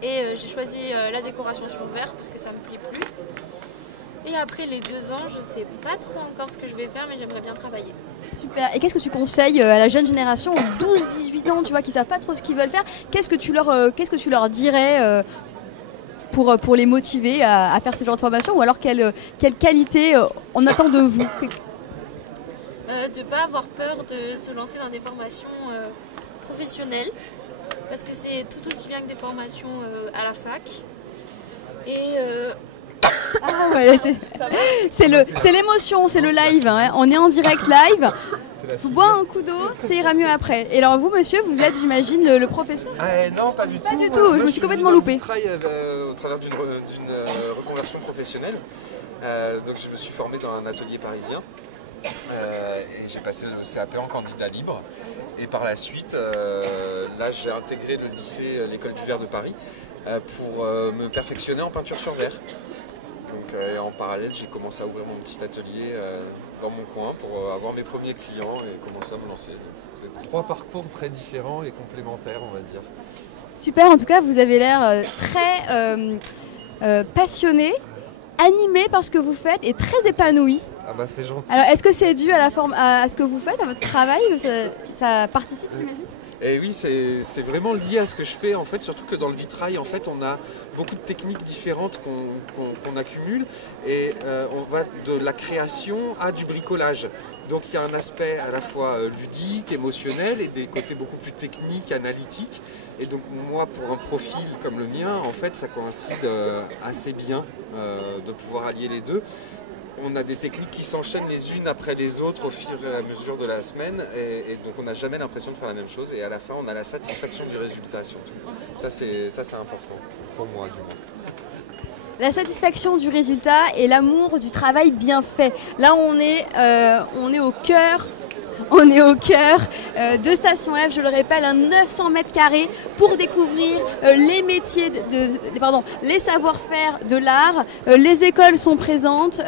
Et j'ai choisi la décoration sur verre parce que ça me plaît plus. Et après les 2 ans, je sais pas trop encore ce que je vais faire, mais j'aimerais bien travailler. Super. Et qu'est-ce que tu conseilles à la jeune génération, aux 12-18 ans, tu vois, qui savent pas trop ce qu'ils veulent faire? Qu'est-ce que tu leur dirais pour les motiver à faire ce genre de formation? Ou alors quelle qualité on attend de vous? De ne pas avoir peur de se lancer dans des formations professionnelles, parce que c'est tout aussi bien que des formations à la fac. Et ah ouais, c'est l'émotion, c'est le live, hein. On est en direct live. Vous bois un coup d'eau, ça ira mieux après. Et alors vous, monsieur, vous êtes, j'imagine, le professeur? Non, pas du tout. Pas du tout, je me suis complètement loupée. Je travaille au travers d'une reconversion professionnelle. Donc je me suis formé dans un atelier parisien. Et j'ai passé le CAP en candidat libre. Et par la suite, là j'ai intégré le lycée, l'école du verre de Paris, pour me perfectionner en peinture sur verre. Donc en parallèle, j'ai commencé à ouvrir mon petit atelier dans mon coin pour avoir mes premiers clients et commencer à me lancer. 3 parcours très différents et complémentaires, on va dire. Super, en tout cas, vous avez l'air très passionné, animé par ce que vous faites et très épanoui. Ah bah c'est gentil. Alors, est-ce que c'est dû à ce que vous faites, à votre travail? Ça participe, j'imagine? Et oui, c'est vraiment lié à ce que je fais en fait, surtout que dans le vitrail en fait on a beaucoup de techniques différentes qu'on accumule et on va de la création à du bricolage. Donc il y a un aspect à la fois ludique, émotionnel et des côtés beaucoup plus techniques, analytiques. Et donc moi pour un profil comme le mien, en fait ça coïncide assez bien de pouvoir allier les deux. On a des techniques qui s'enchaînent les unes après les autres au fur et à mesure de la semaine et donc on n'a jamais l'impression de faire la même chose et à la fin on a la satisfaction du résultat surtout. Ça c'est important pour moi du moins. La satisfaction du résultat et l'amour du travail bien fait. Là on est au cœur. On est au cœur de Station F, je le répète, 900 mètres carrés pour découvrir les métiers, les savoir-faire de l'art. Les écoles sont présentes,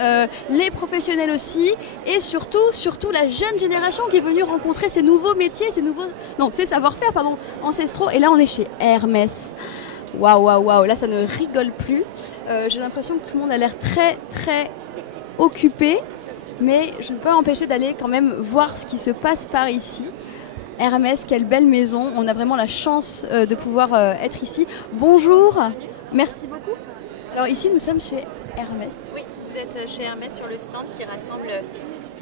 les professionnels aussi, et surtout la jeune génération qui est venue rencontrer ces nouveaux métiers, ces savoir-faire ancestraux. Et là, on est chez Hermès. Waouh, là, ça ne rigole plus. J'ai l'impression que tout le monde a l'air très, très occupé. Mais je ne peux pas m'empêcher d'aller quand même voir ce qui se passe par ici. Hermès, quelle belle maison. On a vraiment la chance de pouvoir être ici. Bonjour, merci beaucoup. Alors ici, nous sommes chez Hermès. Oui, vous êtes chez Hermès sur le stand qui rassemble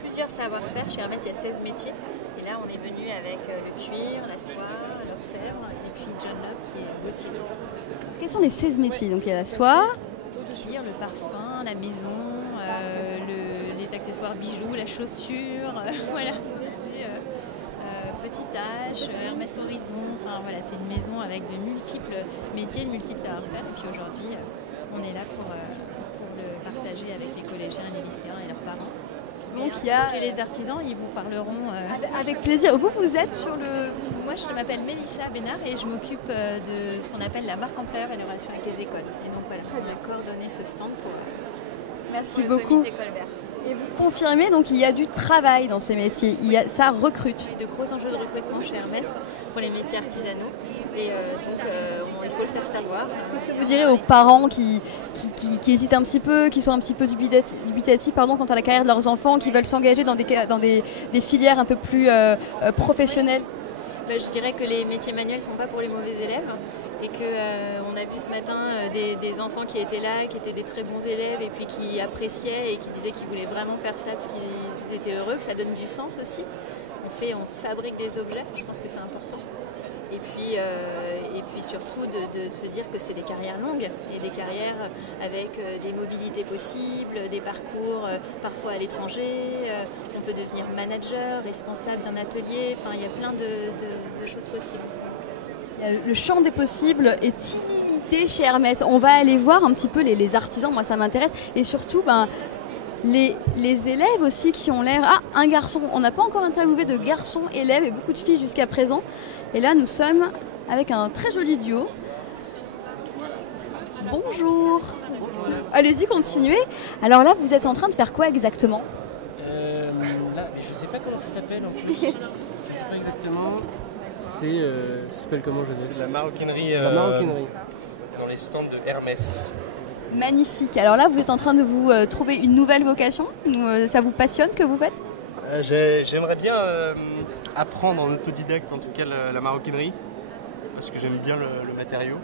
plusieurs savoir-faire. Chez Hermès, il y a 16 métiers. Et là, on est venu avec le cuir, la soie, l'orfèvre et puis John Love qui est boutique. Quels sont les 16 métiers? Donc il y a la soie, le cuir, le parfum, la maison, les accessoires bijoux, la chaussure, voilà. Petit H, Hermès Horizon, enfin voilà, c'est une maison avec de multiples métiers, de multiples savoir-faire. Et puis aujourd'hui, on est là pour le partager avec les collégiens et les lycéens et leurs parents. Donc il y a... Chez les artisans, ils vous parleront... Avec plaisir. Vous êtes sur le... Moi, je m'appelle Mélissa Bénard et je m'occupe de ce qu'on appelle la marque employeur et les relations avec les écoles. Et donc voilà, on a coordonné ce stand pour... Merci beaucoup. Et vous confirmez, donc il y a du travail dans ces métiers, ça recrute. Il y a de gros enjeux de recrutement chez Hermès pour les métiers artisanaux et donc il faut le faire savoir. Qu'est-ce que vous direz aux parents qui hésitent un petit peu, qui sont un petit peu dubitatifs quant à la carrière de leurs enfants, qui veulent s'engager dans des filières un peu plus professionnelles? Je dirais que les métiers manuels ne sont pas pour les mauvais élèves et qu'on a vu ce matin des enfants qui étaient là, qui étaient des très bons élèves et puis qui appréciaient et qui disaient qu'ils voulaient vraiment faire ça parce qu'ils étaient heureux, que ça donne du sens aussi. On fabrique des objets, je pense que c'est important. Et puis surtout de se dire que c'est des carrières longues et des carrières avec des mobilités possibles, des parcours parfois à l'étranger. On peut devenir manager, responsable d'un atelier, enfin il y a plein de choses possibles. Le champ des possibles est illimité chez Hermès. On va aller voir un petit peu les artisans, moi ça m'intéresse, et surtout les élèves aussi qui ont l'air... Ah, un garçon, on n'a pas encore interviewé de garçons élèves et beaucoup de filles jusqu'à présent. Et là, nous sommes avec un très joli duo. Bonjour. Allez-y, continuez. Alors là, vous êtes en train de faire quoi exactement? Là, mais je sais pas comment ça s'appelle en plus. Je sais pas exactement. Ça s'appelle comment, Joseph? C'est de la maroquinerie, dans les stands de Hermès. Magnifique. Alors là, vous êtes en train de vous trouver une nouvelle vocation ou ça vous passionne ce que vous faites? J'aimerais bien apprendre en autodidacte, en tout cas, la maroquinerie, parce que j'aime bien le matériau.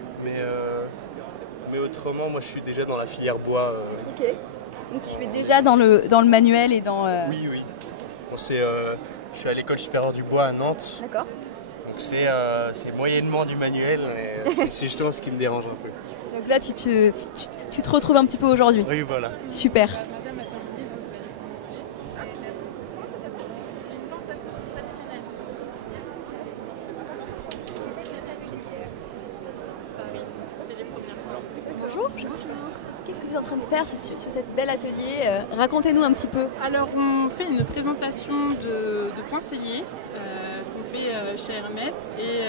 Mais autrement, moi, je suis déjà dans la filière bois. Ok. Donc tu es déjà dans le manuel et dans... Oui. Bon, je suis à l'école supérieure du bois à Nantes. D'accord. Donc c'est moyennement du manuel, et c'est justement ce qui me dérange un peu. Donc là, tu te retrouves un petit peu aujourd'hui. Oui, voilà. Super. Bonjour. Qu'est-ce que vous êtes en train de faire sur cet bel atelier? Racontez-nous un petit peu. Alors, on fait une présentation de points selliers qu'on fait chez Hermès et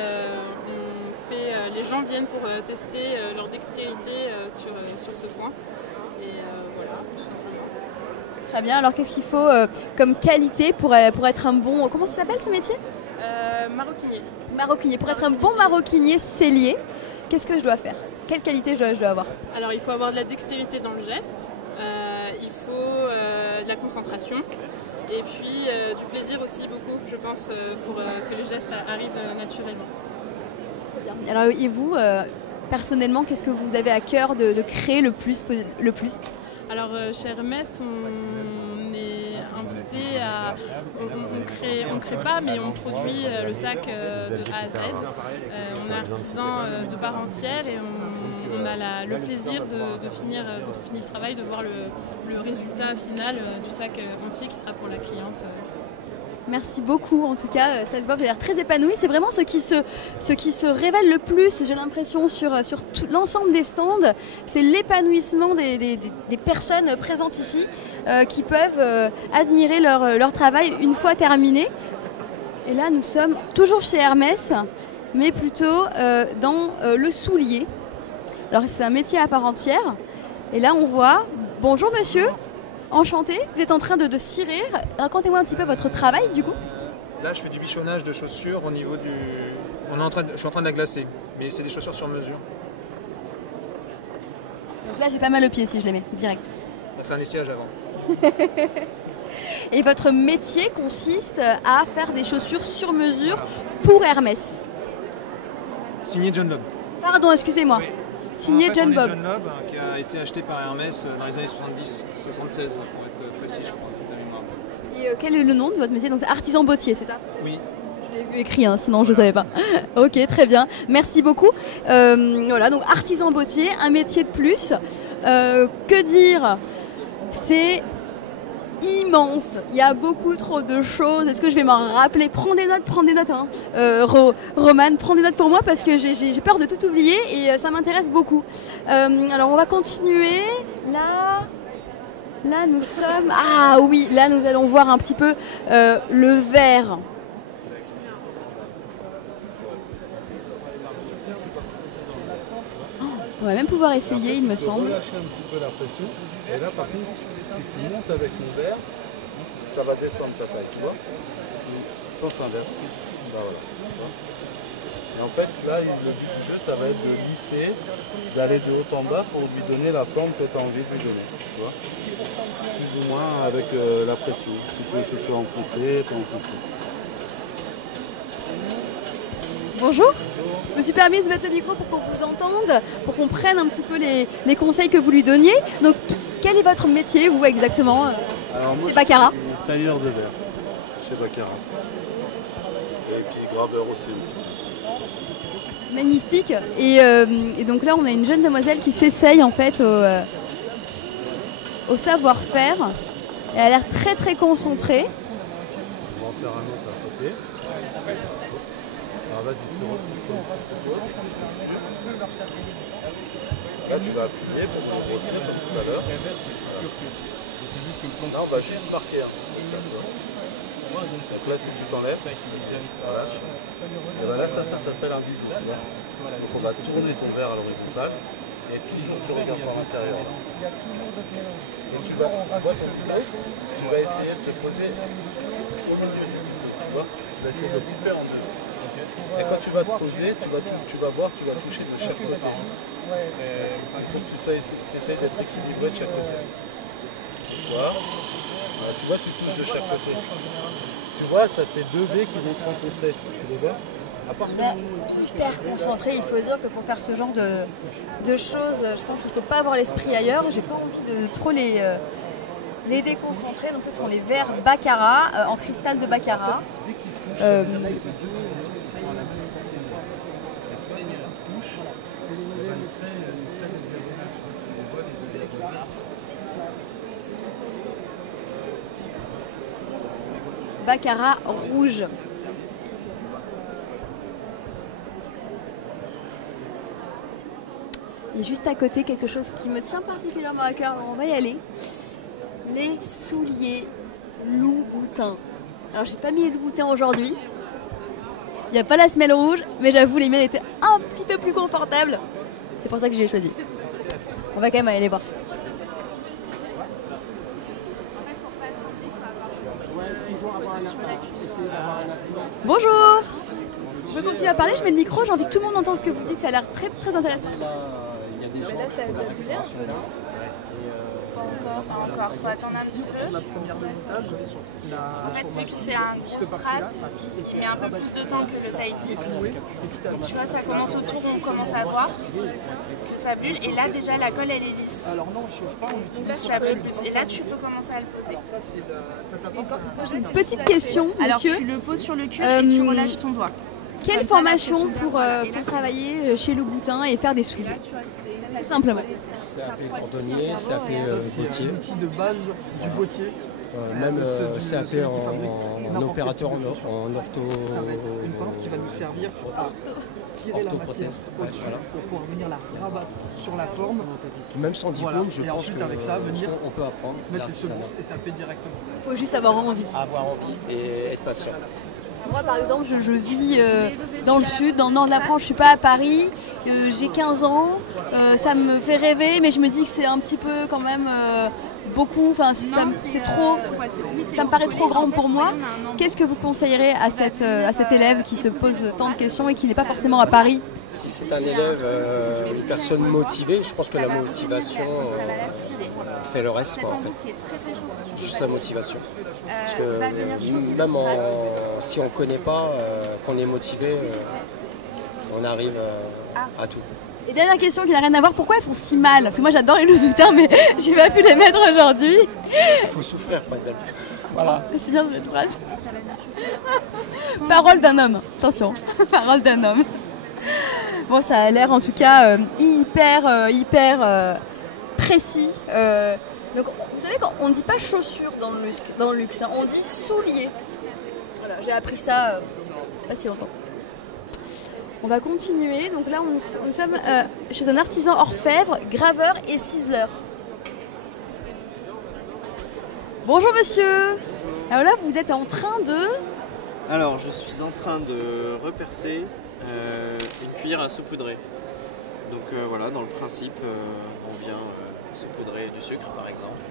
les gens viennent pour tester leur dextérité sur ce point. Et voilà, tout simplement. Très bien. Alors, qu'est-ce qu'il faut comme qualité pour être un bon... Comment ça s'appelle ce métier? Maroquinier. Maroquinier. Pour être un bon maroquinier sellier, qu'est-ce que je dois faire? Quelle qualité je dois avoir? Alors, il faut avoir de la dextérité dans le geste, il faut de la concentration et puis du plaisir aussi beaucoup, je pense, pour que le geste arrive naturellement. Bien. Alors, et vous, personnellement, qu'est-ce que vous avez à cœur de créer le plus? Alors, chez Hermès, on est invité à... On ne crée pas, mais on produit le sac de A à Z. On est artisan de part entière et on a le plaisir de finir, quand on finit le travail, de voir le résultat final du sac entier qui sera pour la cliente. Merci beaucoup, en tout cas, ça se voit, vous avez l'air très épanoui. C'est vraiment ce qui se révèle le plus, j'ai l'impression, sur tout l'ensemble des stands. C'est l'épanouissement des personnes présentes ici qui peuvent admirer leur travail une fois terminé. Et là, nous sommes toujours chez Hermès, mais plutôt dans le soulier. Alors, c'est un métier à part entière. Et là, on voit... Bonjour, monsieur. Enchanté, vous êtes en train de cirer. Racontez-moi un petit peu votre travail du coup. Là, je fais du bichonnage de chaussures au niveau du... Je suis en train de la glacer, mais c'est des chaussures sur mesure. Donc là, j'ai pas mal le pied si je les mets, direct. On fait un essayage avant. Et votre métier consiste à faire des chaussures sur mesure pour Hermès. Signé John Lobb. Pardon, excusez-moi. Oui. Signé John Bob. John Lobb, qui a été acheté par Hermès dans les années 70, 76 pour être précis, je crois. Et quel est le nom de votre métier? Donc c'est artisan bottier, c'est ça? Oui. Je l'ai vu écrit, hein, sinon je ne savais pas. Ok, très bien. Merci beaucoup. Voilà, donc artisan bottier, un métier de plus. Que dire? C'est immense. Il y a beaucoup trop de choses. Est-ce que je vais m'en rappeler? Prends des notes. Hein. Romane, prends des notes pour moi parce que j'ai peur de tout oublier et ça m'intéresse beaucoup. Alors on va continuer. Là nous sommes... Ah oui, là nous allons voir un petit peu le verre. On va même pouvoir essayer, il me semble. Relâcher un petit peu la pression. Et là, par contre, si tu montes avec mon verre, ça va descendre ta taille, tu vois. Sans s'inverse. Bah voilà. Et en fait, là, le but du jeu, ça va être de lisser, d'aller de haut en bas pour lui donner la forme que tu as envie de lui donner. Tu vois. Plus ou moins avec la pression. Si tu veux que ce soit enfoncé, t'es enfoncé. Bonjour. Je me suis permise de mettre le micro pour qu'on vous entende, pour qu'on prenne un petit peu les conseils que vous lui donniez. Donc, quel est votre métier, vous, exactement, Alors, moi, chez Baccarat? Je suis tailleur de verre chez Baccarat. Et puis graveur aussi un petit peu. Magnifique. Et donc là, on a une jeune demoiselle qui s'essaye, en fait, au savoir-faire. Elle a l'air très, très concentrée. On va en faire un autre à côté. Alors, vas-y, tu reposes. Là, tu vas appuyer pour grossir comme tout à l'heure. Là, on va juste marquer. Donc là, si tu t'enlèves, ça lâche. Et ben là, ça s'appelle un vis. Donc on va tourner ton verre à l'horizontale. Et puis, tu regardes par l'intérieur. Et tu vois ton visage, tu vas essayer de te poser au milieu du vis. Tu vois ? vas essayer de le couper en deux. Et quand tu vas te poser, tu vas voir, tu vas toucher de chaque côté. Il faut que tu essayes d'être équilibré de chaque côté. Tu vois, tu touches de chaque côté. Tu vois, ça fait deux V qui vont se rencontrer. Tu les vois? Hyper concentré, il faut dire que pour faire ce genre de choses, je pense qu'il ne faut pas avoir l'esprit ailleurs. J'ai pas envie de trop les déconcentrer. Donc ça, ce sont les verres Baccarat en cristal de Baccarat. Baccarat rouge. Et juste à côté, quelque chose qui me tient particulièrement à cœur, on va y aller. Les souliers Louboutin. Alors j'ai pas mis les Louboutins aujourd'hui. Il n'y a pas la semelle rouge, mais j'avoue les miennes étaient un petit peu plus confortables. C'est pour ça que j'ai choisi. On va quand même aller les voir. Bonjour. Je peux continuer à parler, je mets le micro, j'ai envie que tout le monde entende ce que vous dites, ça a l'air très, très intéressant. Il y a des gens là, ça a déjà bougé un peu, non? Pas encore, faut attendre un petit peu. En fait, vu que c'est un gros strass, il met un peu plus de temps que le taille 10. Donc, tu vois, ça commence autour, on commence à voir que ça bulle. Et là, déjà, la colle, elle est lisse. Donc là, ça bulle plus. Et là, tu peux commencer à le poser. Petite question, monsieur. Alors, tu le poses sur le cul et tu relâches ton doigt. Quelle formation pour travailler chez Louboutin et faire des souliers? Tout simplement. C'est appelé cordonnier, c'est appelé bottier. L'outil de base du bottier. Même c'est appelé en opérateur en ortho. Ça va être une pince qui va nous servir à tirer la matière au-dessus pour pouvoir venir la rabattre sur la forme. Même sans diplôme, je pense. Et ensuite avec ça, venir on peut apprendre. Mettre les secousses et taper directement. Il faut juste avoir envie. Avoir envie et être patient. Moi par exemple, je vis dans le sud, dans le nord de la France, je ne suis pas à Paris, j'ai 15 ans, ça me fait rêver, mais je me dis que c'est un petit peu quand même beaucoup, enfin c'est trop, ça me paraît trop grand pour moi. Qu'est-ce que vous conseillerez à cet élève qui se pose tant de questions et qui n'est pas forcément à Paris? Si c'est un élève, une personne motivée, je pense que la motivation fait le reste, quoi, en fait. Juste la motivation. Parce que même si on ne connaît pas, qu'on est motivé, on arrive à tout. Et dernière question qui n'a rien à voir, pourquoi elles font si mal? Parce que moi j'adore les Louboutins, mais j'ai pas pu les mettre aujourd'hui. Il faut souffrir, pas de Voilà. Laisse finir cette phrase. Parole d'un homme, attention, parole d'un homme. Bon, ça a l'air en tout cas hyper précis. Donc, vous savez, on ne dit pas chaussures dans le luxe, hein, on dit souliers. Voilà, j'ai appris ça pas si longtemps. On va continuer. Donc là, nous sommes chez un artisan orfèvre, graveur et ciseleur. Bonjour monsieur. Alors là, vous êtes en train de... Alors, je suis en train de repercer une cuillère à saupoudrer. Donc voilà, dans le principe, on vient saupoudrer du sucre par exemple.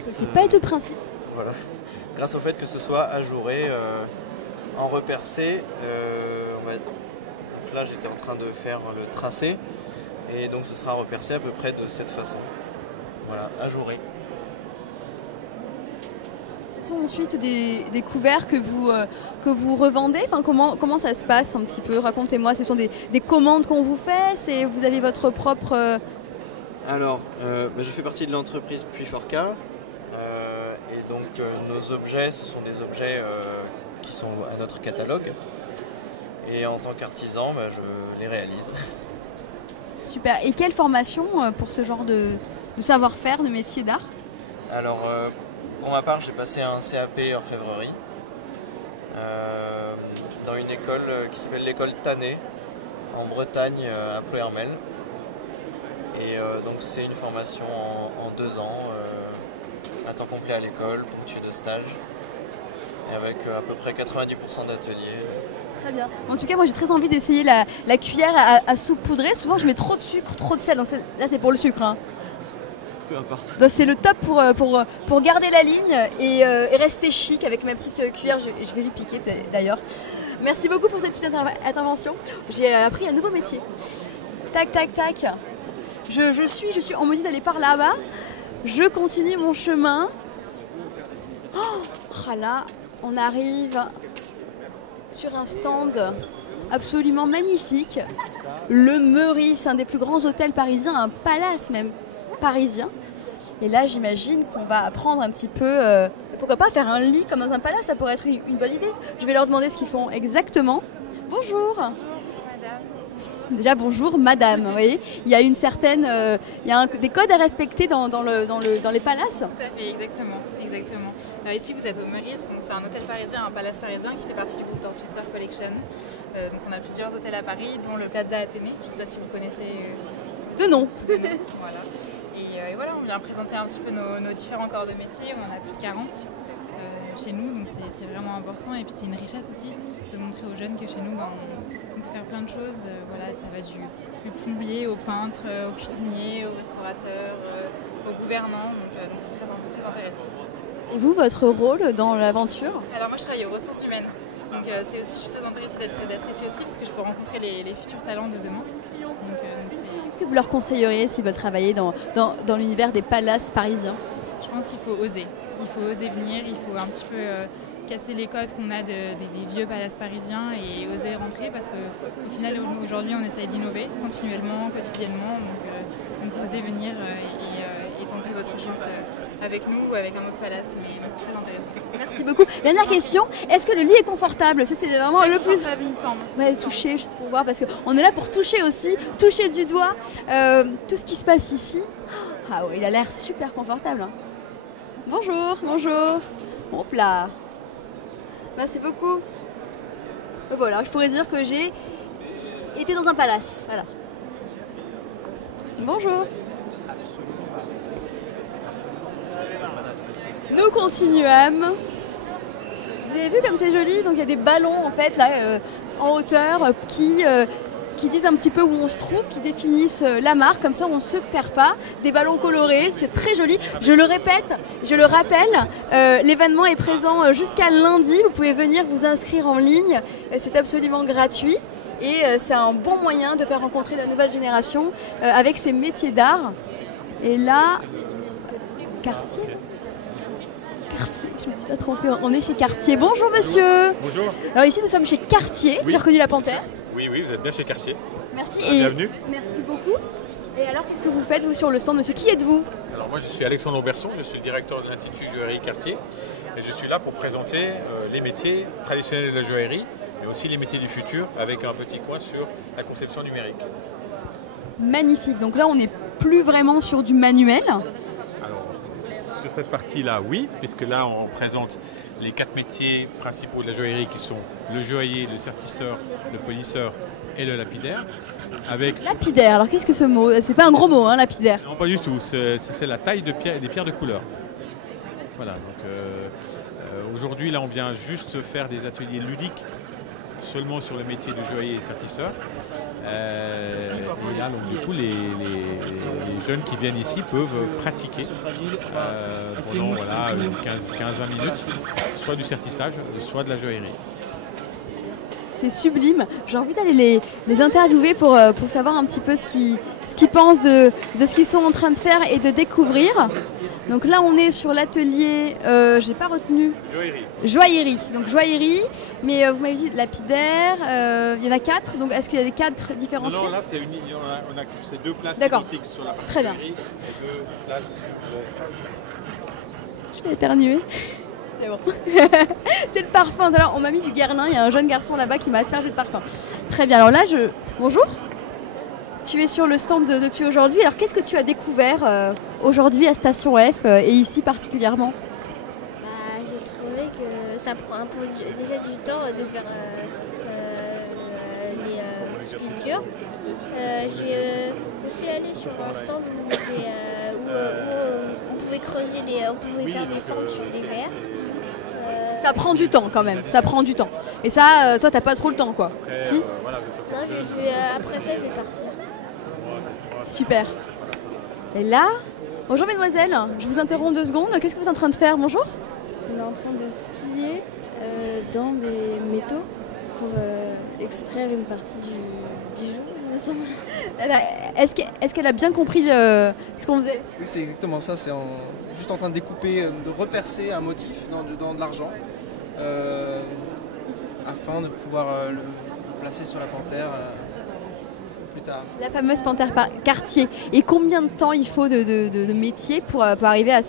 C'est pas du principe. Voilà. Grâce au fait que ce soit ajouré en repercé. Donc là, j'étais en train de faire le tracé et donc ce sera repercé à peu près de cette façon. Voilà, ajouré. Ce sont ensuite des couverts que vous revendez. Enfin, comment ça se passe un petit peu? Racontez-moi. Ce sont des commandes qu'on vous fait? Vous avez votre propre... Alors, je fais partie de l'entreprise Puy-Forca et donc nos objets, ce sont des objets qui sont à notre catalogue et en tant qu'artisan, je les réalise. Super. Et quelle formation pour ce genre de savoir-faire, de métier d'art? Alors, pour ma part, j'ai passé un CAP orfèvrerie dans une école qui s'appelle l'école Tanet en Bretagne à Ploërmel. Et donc c'est une formation en 2 ans, à temps complet à l'école, ponctué de stage, et avec à peu près 90% d'ateliers. Très bien. En tout cas, moi j'ai très envie d'essayer la cuillère à saupoudrer. Souvent je mets trop de sucre, trop de sel. Donc là c'est pour le sucre. Hein. peu importe. Donc c'est le top pour garder la ligne et rester chic avec ma petite cuillère. Je vais lui piquer d'ailleurs. Merci beaucoup pour cette petite intervention. J'ai appris un nouveau métier. Tac, tac, tac. Je suis, on me dit d'aller par là-bas. Je continue mon chemin. Oh là, on arrive sur un stand absolument magnifique. Le Meurice, un des plus grands hôtels parisiens, un palace même parisien. Et là, j'imagine qu'on va apprendre un petit peu, pourquoi pas faire un lit comme dans un palace, ça pourrait être une bonne idée. Je vais leur demander ce qu'ils font exactement. Bonjour. Déjà, bonjour, madame. Vous voyez, il y a une certaine, il y a des codes à respecter dans les palaces. Tout à fait, exactement. Ici, vous êtes au Meurice, donc c'est un hôtel parisien, un palace parisien qui fait partie du groupe Dorchester Collection. Donc on a plusieurs hôtels à Paris, dont le Plaza Athénée. Je ne sais pas si vous connaissez. De nom. Voilà. Et voilà, on vient présenter un petit peu nos différents corps de métier. On en a plus de 40 chez nous, donc c'est vraiment important. Et puis c'est une richesse aussi de montrer aux jeunes que chez nous, on peut faire plein de choses. Voilà, ça va du plombier au peintre, au cuisinier, au restaurateur, au gouvernant. Donc c'est très intéressant. Et vous, votre rôle dans l'aventure? Alors moi, je travaille aux ressources humaines. Donc c'est aussi, je suis très intéressée d'être ici aussi parce que je peux rencontrer les futurs talents de demain. Qu'est-ce que vous leur conseilleriez s'ils veulent travailler dans l'univers des palaces parisiens? Je pense qu'il faut oser. Il faut oser venir, il faut un petit peu casser les codes qu'on a des vieux palaces parisiens et oser rentrer parce qu'au final, aujourd'hui, on essaye d'innover continuellement, quotidiennement. Donc oser venir et tenter votre chance avec nous ou avec un autre palace. Mais c'est très intéressant. Merci beaucoup. Dernière question, est-ce que le lit est confortable? Ça, c'est vraiment le plus. Il me semble. Ouais, toucher, juste pour voir, parce qu'on est là pour toucher aussi, toucher du doigt tout ce qui se passe ici. Ah ouais, il a l'air super confortable. Hein. Bonjour, bonjour. Hop là. Merci beaucoup. Voilà, je pourrais dire que j'ai été dans un palace. Voilà. Bonjour. Nous continuons. Vous avez vu comme c'est joli, donc il y a des ballons en fait là en hauteur qui disent un petit peu où on se trouve, qui définissent la marque, comme ça on ne se perd pas. Des ballons colorés, c'est très joli. Je le répète, je le rappelle, l'événement est présent jusqu'à lundi. Vous pouvez venir vous inscrire en ligne, c'est absolument gratuit. Et c'est un bon moyen de faire rencontrer la nouvelle génération avec ces métiers d'art. Et là, Cartier. Je me suis pas trompée, on est chez Cartier. Bonjour monsieur. Bonjour. Alors ici nous sommes chez Cartier, oui. J'ai reconnu la panthère. Oui, vous êtes bien chez Cartier. Merci. Bienvenue. Merci beaucoup. Et alors qu'est-ce que vous faites vous sur le stand monsieur? Qui êtes-vous? Alors moi je suis Alexandre Auberson, je suis le directeur de l'Institut Joaillerie Cartier. Et je suis là pour présenter les métiers traditionnels de la joaillerie, mais aussi les métiers du futur avec un petit coin sur la conception numérique. Magnifique, donc là on n'est plus vraiment sur du manuel. Sur cette partie-là, oui, puisque là, on présente les 4 métiers principaux de la joaillerie qui sont le joaillier, le sertisseur, le polisseur et le lapidaire. Avec... Lapidaire, alors qu'est-ce que ce mot? C'est pas un gros mot, hein, lapidaire? Non, pas du tout, c'est la taille des pierres de couleur. Voilà, donc aujourd'hui, là, on vient juste faire des ateliers ludiques seulement sur le métier de joaillier et sertisseur. Et là, donc, du coup, les jeunes qui viennent ici peuvent pratiquer pendant 15-20 minutes, soit du sertissage, soit de la joaillerie. C'est sublime. J'ai envie d'aller les interviewer pour savoir un petit peu ce qu'ils pensent de ce qu'ils sont en train de faire et de découvrir. Donc là, on est sur l'atelier, j'ai pas retenu. Joaillerie. Donc joaillerie, mais vous m'avez dit lapidaire, il y en a 4. Donc est-ce qu'il y a des cadres différenciés? Non, là, c'est 2 places identiques sur la partie très bien. joaillerie et 2 places sur le sertissage. Je vais éternuer. C'est bon. C'est le parfum. Alors, on m'a mis du Guerlain. Il y a un jeune garçon là-bas qui m'a aspergé de parfum. Très bien. Alors là, bonjour. Tu es sur le stand depuis aujourd'hui. Alors, qu'est-ce que tu as découvert aujourd'hui à Station F et ici particulièrement? J'ai trouvé que ça prend un peu déjà du temps de faire les sculptures. J'ai aussi allé sur un stand où on pouvait creuser on pouvait faire des formes sur des verres. Ça prend du temps quand même, ça prend du temps. Et ça, toi, t'as pas trop le temps, quoi. Si non, après ça, je vais partir. Super. Et là, Bonjour mesdemoiselles, je vous interromps 2 secondes. Qu'est-ce que vous êtes en train de faire? Bonjour. On est en train de scier dans des métaux pour extraire une partie du bijou, il me semble. Est-ce qu'elle a bien compris ce qu'on faisait? Oui, c'est exactement ça. C'est juste en train de découper, de repercer un motif dans de l'argent afin de pouvoir le placer sur la panthère plus tard. La fameuse panthère Cartier. Et combien de temps il faut de métier pour arriver à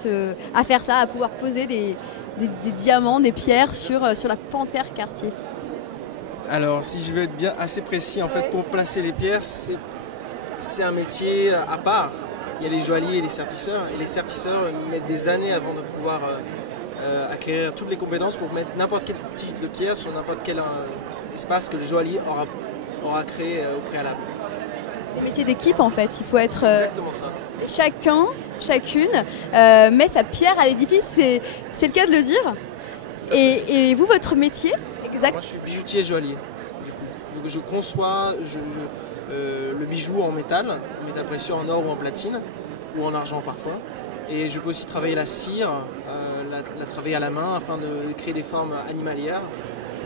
faire ça, à pouvoir poser des diamants, des pierres sur la panthère Cartier? Alors, si je veux être bien assez précis, en fait, pour placer les pierres, c'est un métier à part. Il y a les joailliers et les sertisseurs. Et les sertisseurs mettent des années avant de pouvoir acquérir toutes les compétences pour mettre n'importe quel type de pierre sur n'importe quel espace que le joaillier aura créé au préalable. C'est des métiers d'équipe en fait. Il faut être exactement ça. Chacune met sa pierre à l'édifice. C'est le cas de le dire. Et vous, votre métier exact? Moi, je suis bijoutier et joaillier. Donc, je conçois le bijou en métal précieux, en or ou en platine, ou en argent parfois. Et je peux aussi travailler la cire, la travailler à la main afin de créer des formes animalières,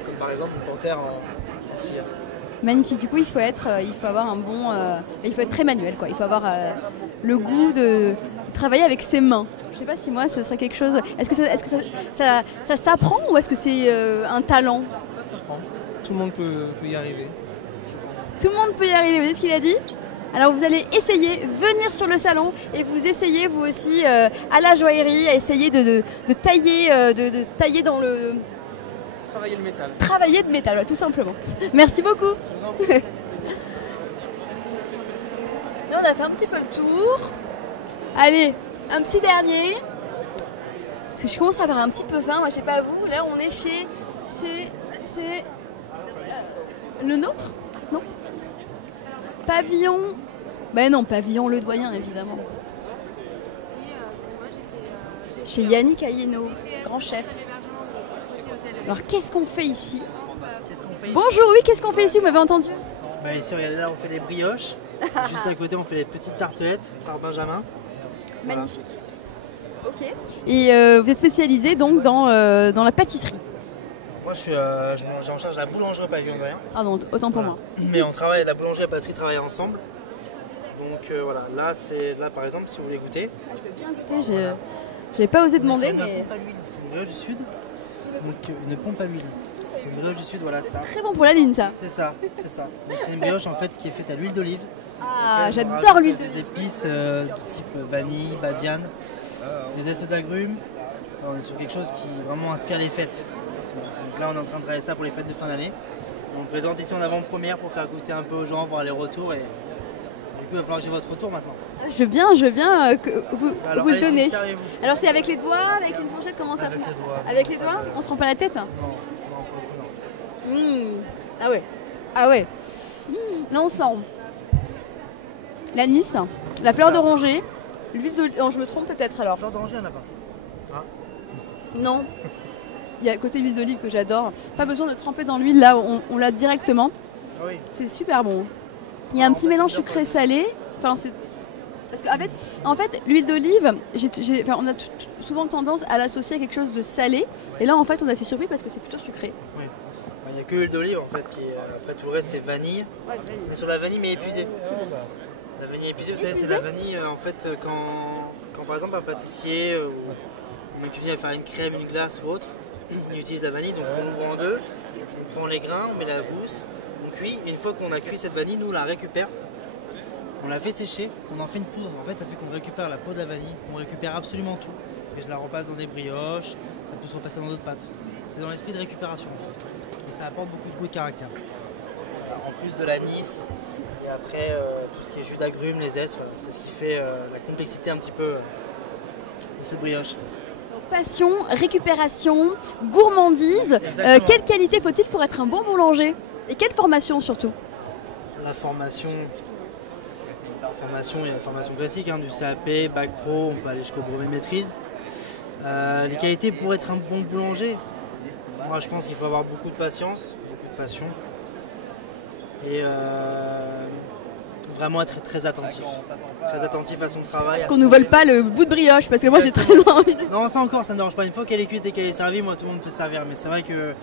comme par exemple une panthère en cire. Magnifique. Du coup, il faut avoir un bon, il faut être très manuel, quoi. Il faut avoir le goût de travailler avec ses mains. Je sais pas si moi, ce serait quelque chose. Est-ce que ça s'apprend ou est-ce que c'est un talent? Ça s'apprend. Tout le monde peut y arriver, je pense. Tout le monde peut y arriver. Vous voyez ce qu'il a dit? Alors vous allez essayer, venir sur le salon et vous essayez vous aussi à la joaillerie, à essayer de tailler dans le... Travailler le métal. Travailler le métal, tout simplement. Merci beaucoup. Là, on a fait un petit peu le tour. Allez, un petit dernier. Parce que je commence à avoir un petit peu faim, moi je sais pas vous. Là, on est chez le nôtre? Non. Pavillon. Ben non, Pavillon Le Doyen, évidemment. Chez Yannick Ayeno, grand chef. Alors, qu'est-ce qu'on fait ici? Bonjour, oui, qu'est-ce qu'on fait ici? Vous m'avez entendu? Bah ici, regardez là, on fait des brioches. Juste à côté, on fait des petites tartelettes par Benjamin. Magnifique. Voilà. Ok. Et vous êtes spécialisé donc dans la pâtisserie? Moi, j'ai en charge de la boulangerie au Pavillon Le Doyen. Ah non, autant pour moi. Mais on travaille, la boulangerie et la pâtisserie travaillent ensemble. Donc voilà, là par exemple, si vous voulez goûter. Je veux bien goûter, je n'ai pas osé demander, mais... C'est une brioche du Sud. Donc une pompe à l'huile. C'est une brioche du Sud, voilà ça. Très bon pour la ligne, ça. C'est ça, c'est ça. Donc c'est une brioche en fait qui est faite à l'huile d'olive. Ah, j'adore l'huile d'olive. Des épices du type vanille, badiane, des zestes d'agrumes. On est sur quelque chose qui vraiment inspire les fêtes. Donc là on est en train de travailler ça pour les fêtes de fin d'année. On présente ici en avant-première pour faire goûter un peu aux gens, voir les retours et du coup il va falloir que j'ai votre retour maintenant. Je veux bien que vous le donnez. Alors c'est avec les doigts, avec une fourchette, comment ça fonctionne? Avec les doigts? On se rend pas la tête? Non. Ah ouais. Ah ouais. Là on sent l'anis, la fleur d'oranger, l'huile d'olive. Non, je me trompe peut-être alors. La fleur d'oranger, il n'y en a pas. Hein? Non. Il y a le côté huile d'olive que j'adore. Pas besoin de tremper dans l'huile, là on l'a directement. Oui. C'est super bon. Il y a un petit mélange sucré-salé. Enfin, parce qu'en fait, l'huile d'olive, on a souvent tendance à l'associer à quelque chose de salé. Et là, en fait, on est assez surpris parce que c'est plutôt sucré. Oui. Il n'y a que l'huile d'olive, en fait. Après, tout le reste, c'est vanille. Ouais, c'est sur la vanille, mais épuisée. La vanille épuisée, vous savez, c'est la vanille, en fait, quand par exemple, un pâtissier ou un cuisinier va faire une crème, une glace ou autre, on utilise la vanille. Donc, on l'ouvre en deux, on prend les grains, on met la gousse, on cuit. Et une fois qu'on a cuit cette vanille, nous, on la récupère. On la fait sécher, on en fait une poudre. En fait, ça fait qu'on récupère la peau de la vanille, on récupère absolument tout. Et je la repasse dans des brioches, ça peut se repasser dans d'autres pâtes. C'est dans l'esprit de récupération en fait. Et ça apporte beaucoup de goût de caractère. En plus de l'anis, et après tout ce qui est jus d'agrumes, les zestes, voilà, c'est ce qui fait la complexité un petit peu de cette brioche. Passion, récupération, gourmandise. Quelle qualité faut-il pour être un bon boulanger? Et quelle formation surtout? La formation, il y a la formation classique, du CAP, Bac Pro, on peut aller jusqu'au brevet maîtrise. Les qualités pour être un bon boulanger, moi je pense qu'il faut avoir beaucoup de patience, beaucoup de passion. Et vraiment être très attentif. Très attentif à son travail. Est-ce qu'on nous vole pas le bout de brioche? Parce que moi j'ai très envie de... Non, ça encore, ça ne dérange pas. Une fois qu'elle est cuite et qu'elle est servie, moi tout le monde peut se servir. Mais c'est vrai que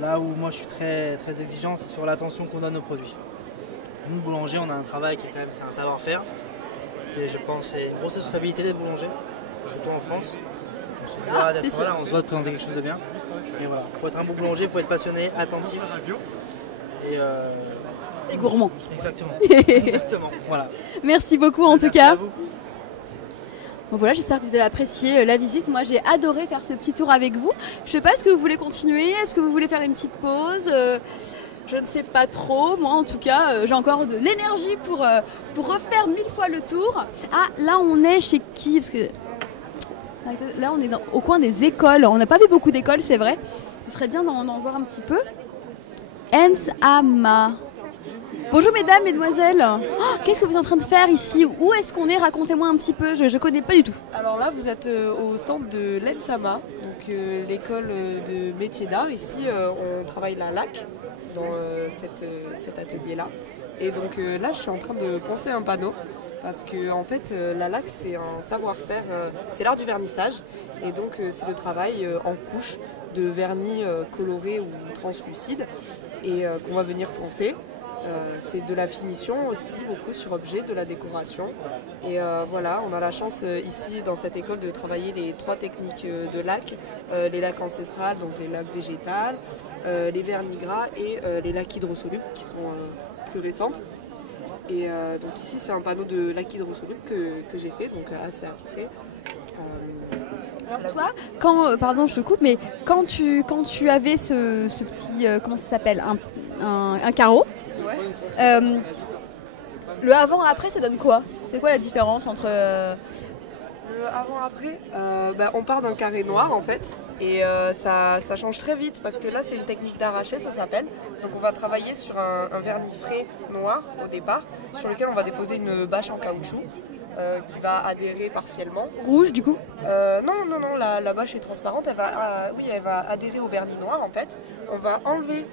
là où moi je suis très, très exigeant, c'est sur l'attention qu'on donne aux produits. Nous, boulangers, on a un travail qui est quand même, c'est un savoir-faire. Je pense c'est une grosse responsabilité d'être boulanger, surtout en France. On se doit de présenter quelque chose de bien. Et voilà. Pour être un bon boulanger, il faut être passionné, attentif et gourmand. Exactement. Exactement. Voilà. Merci beaucoup en tout cas. Bon voilà, j'espère que vous avez apprécié la visite. Moi j'ai adoré faire ce petit tour avec vous. Je sais pas, est-ce que vous voulez continuer? Est-ce que vous voulez faire une petite pause? Je ne sais pas trop. Moi en tout cas, j'ai encore de l'énergie pour refaire 1000 fois le tour. Ah, là on est chez qui? Parce que là on est au coin des écoles. On n'a pas vu beaucoup d'écoles, c'est vrai. Ce serait bien d'en voir un petit peu. Ensama. Bonjour mesdames, mesdemoiselles. Oh, qu'est-ce que vous êtes en train de faire ici? Où est-ce qu'on est? Racontez-moi un petit peu, je connais pas du tout. Alors là, vous êtes au stand de l'Ensama, donc l'école de métier d'art. Ici, on travaille la laque dans cet atelier-là. Et donc là, je suis en train de poncer un panneau. Parce que en fait, la laque, c'est un savoir-faire, c'est l'art du vernissage. Et donc, c'est le travail en couche de vernis coloré ou translucide et qu'on va venir poncer. C'est de la finition aussi, beaucoup sur objet, de la décoration. Et voilà, on a la chance ici dans cette école de travailler les 3 techniques de laque. Les laques ancestrales, donc les laques végétales, les vernis gras et les laques hydrosolubles qui sont plus récentes. Et donc ici c'est un panneau de laque hydrosoluble que j'ai fait, donc assez abstrait. Alors toi, pardon je te coupe, mais quand tu avais ce petit, comment ça s'appelle, un carreau, ouais. Le avant-après ça donne quoi? C'est quoi la différence entre... Le avant-après, on part d'un carré noir en fait, et ça change très vite parce que là c'est une technique d'arraché, ça s'appelle. Donc on va travailler sur un vernis frais noir au départ, sur lequel on va déposer une bâche en caoutchouc qui va adhérer partiellement. Rouge du coup? Non, la bâche est transparente, elle va adhérer au vernis noir en fait. On va enlever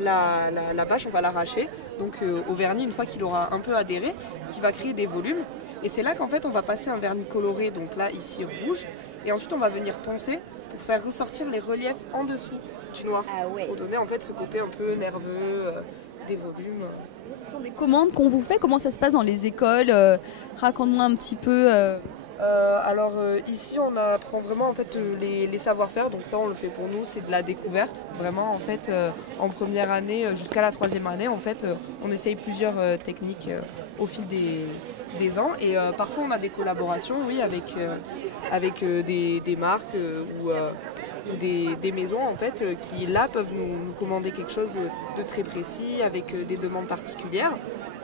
la bâche, on va l'arracher donc au vernis une fois qu'il aura un peu adhéré, qui va créer des volumes. Et c'est là qu'en fait on va passer un vernis coloré, donc là ici rouge, et ensuite on va venir poncer pour faire ressortir les reliefs en dessous du noir, pour donner en fait ce côté un peu nerveux, des volumes. Ce sont des commandes qu'on vous fait, comment ça se passe dans les écoles? Raconte-moi un petit peu. Alors ici on apprend vraiment en fait les savoir-faire, donc ça on le fait pour nous, c'est de la découverte. Vraiment en fait en première année jusqu'à la 3e année en fait on essaye plusieurs techniques au fil des ans et parfois on a des collaborations avec des marques ou des maisons en fait qui là peuvent nous commander quelque chose de très précis avec des demandes particulières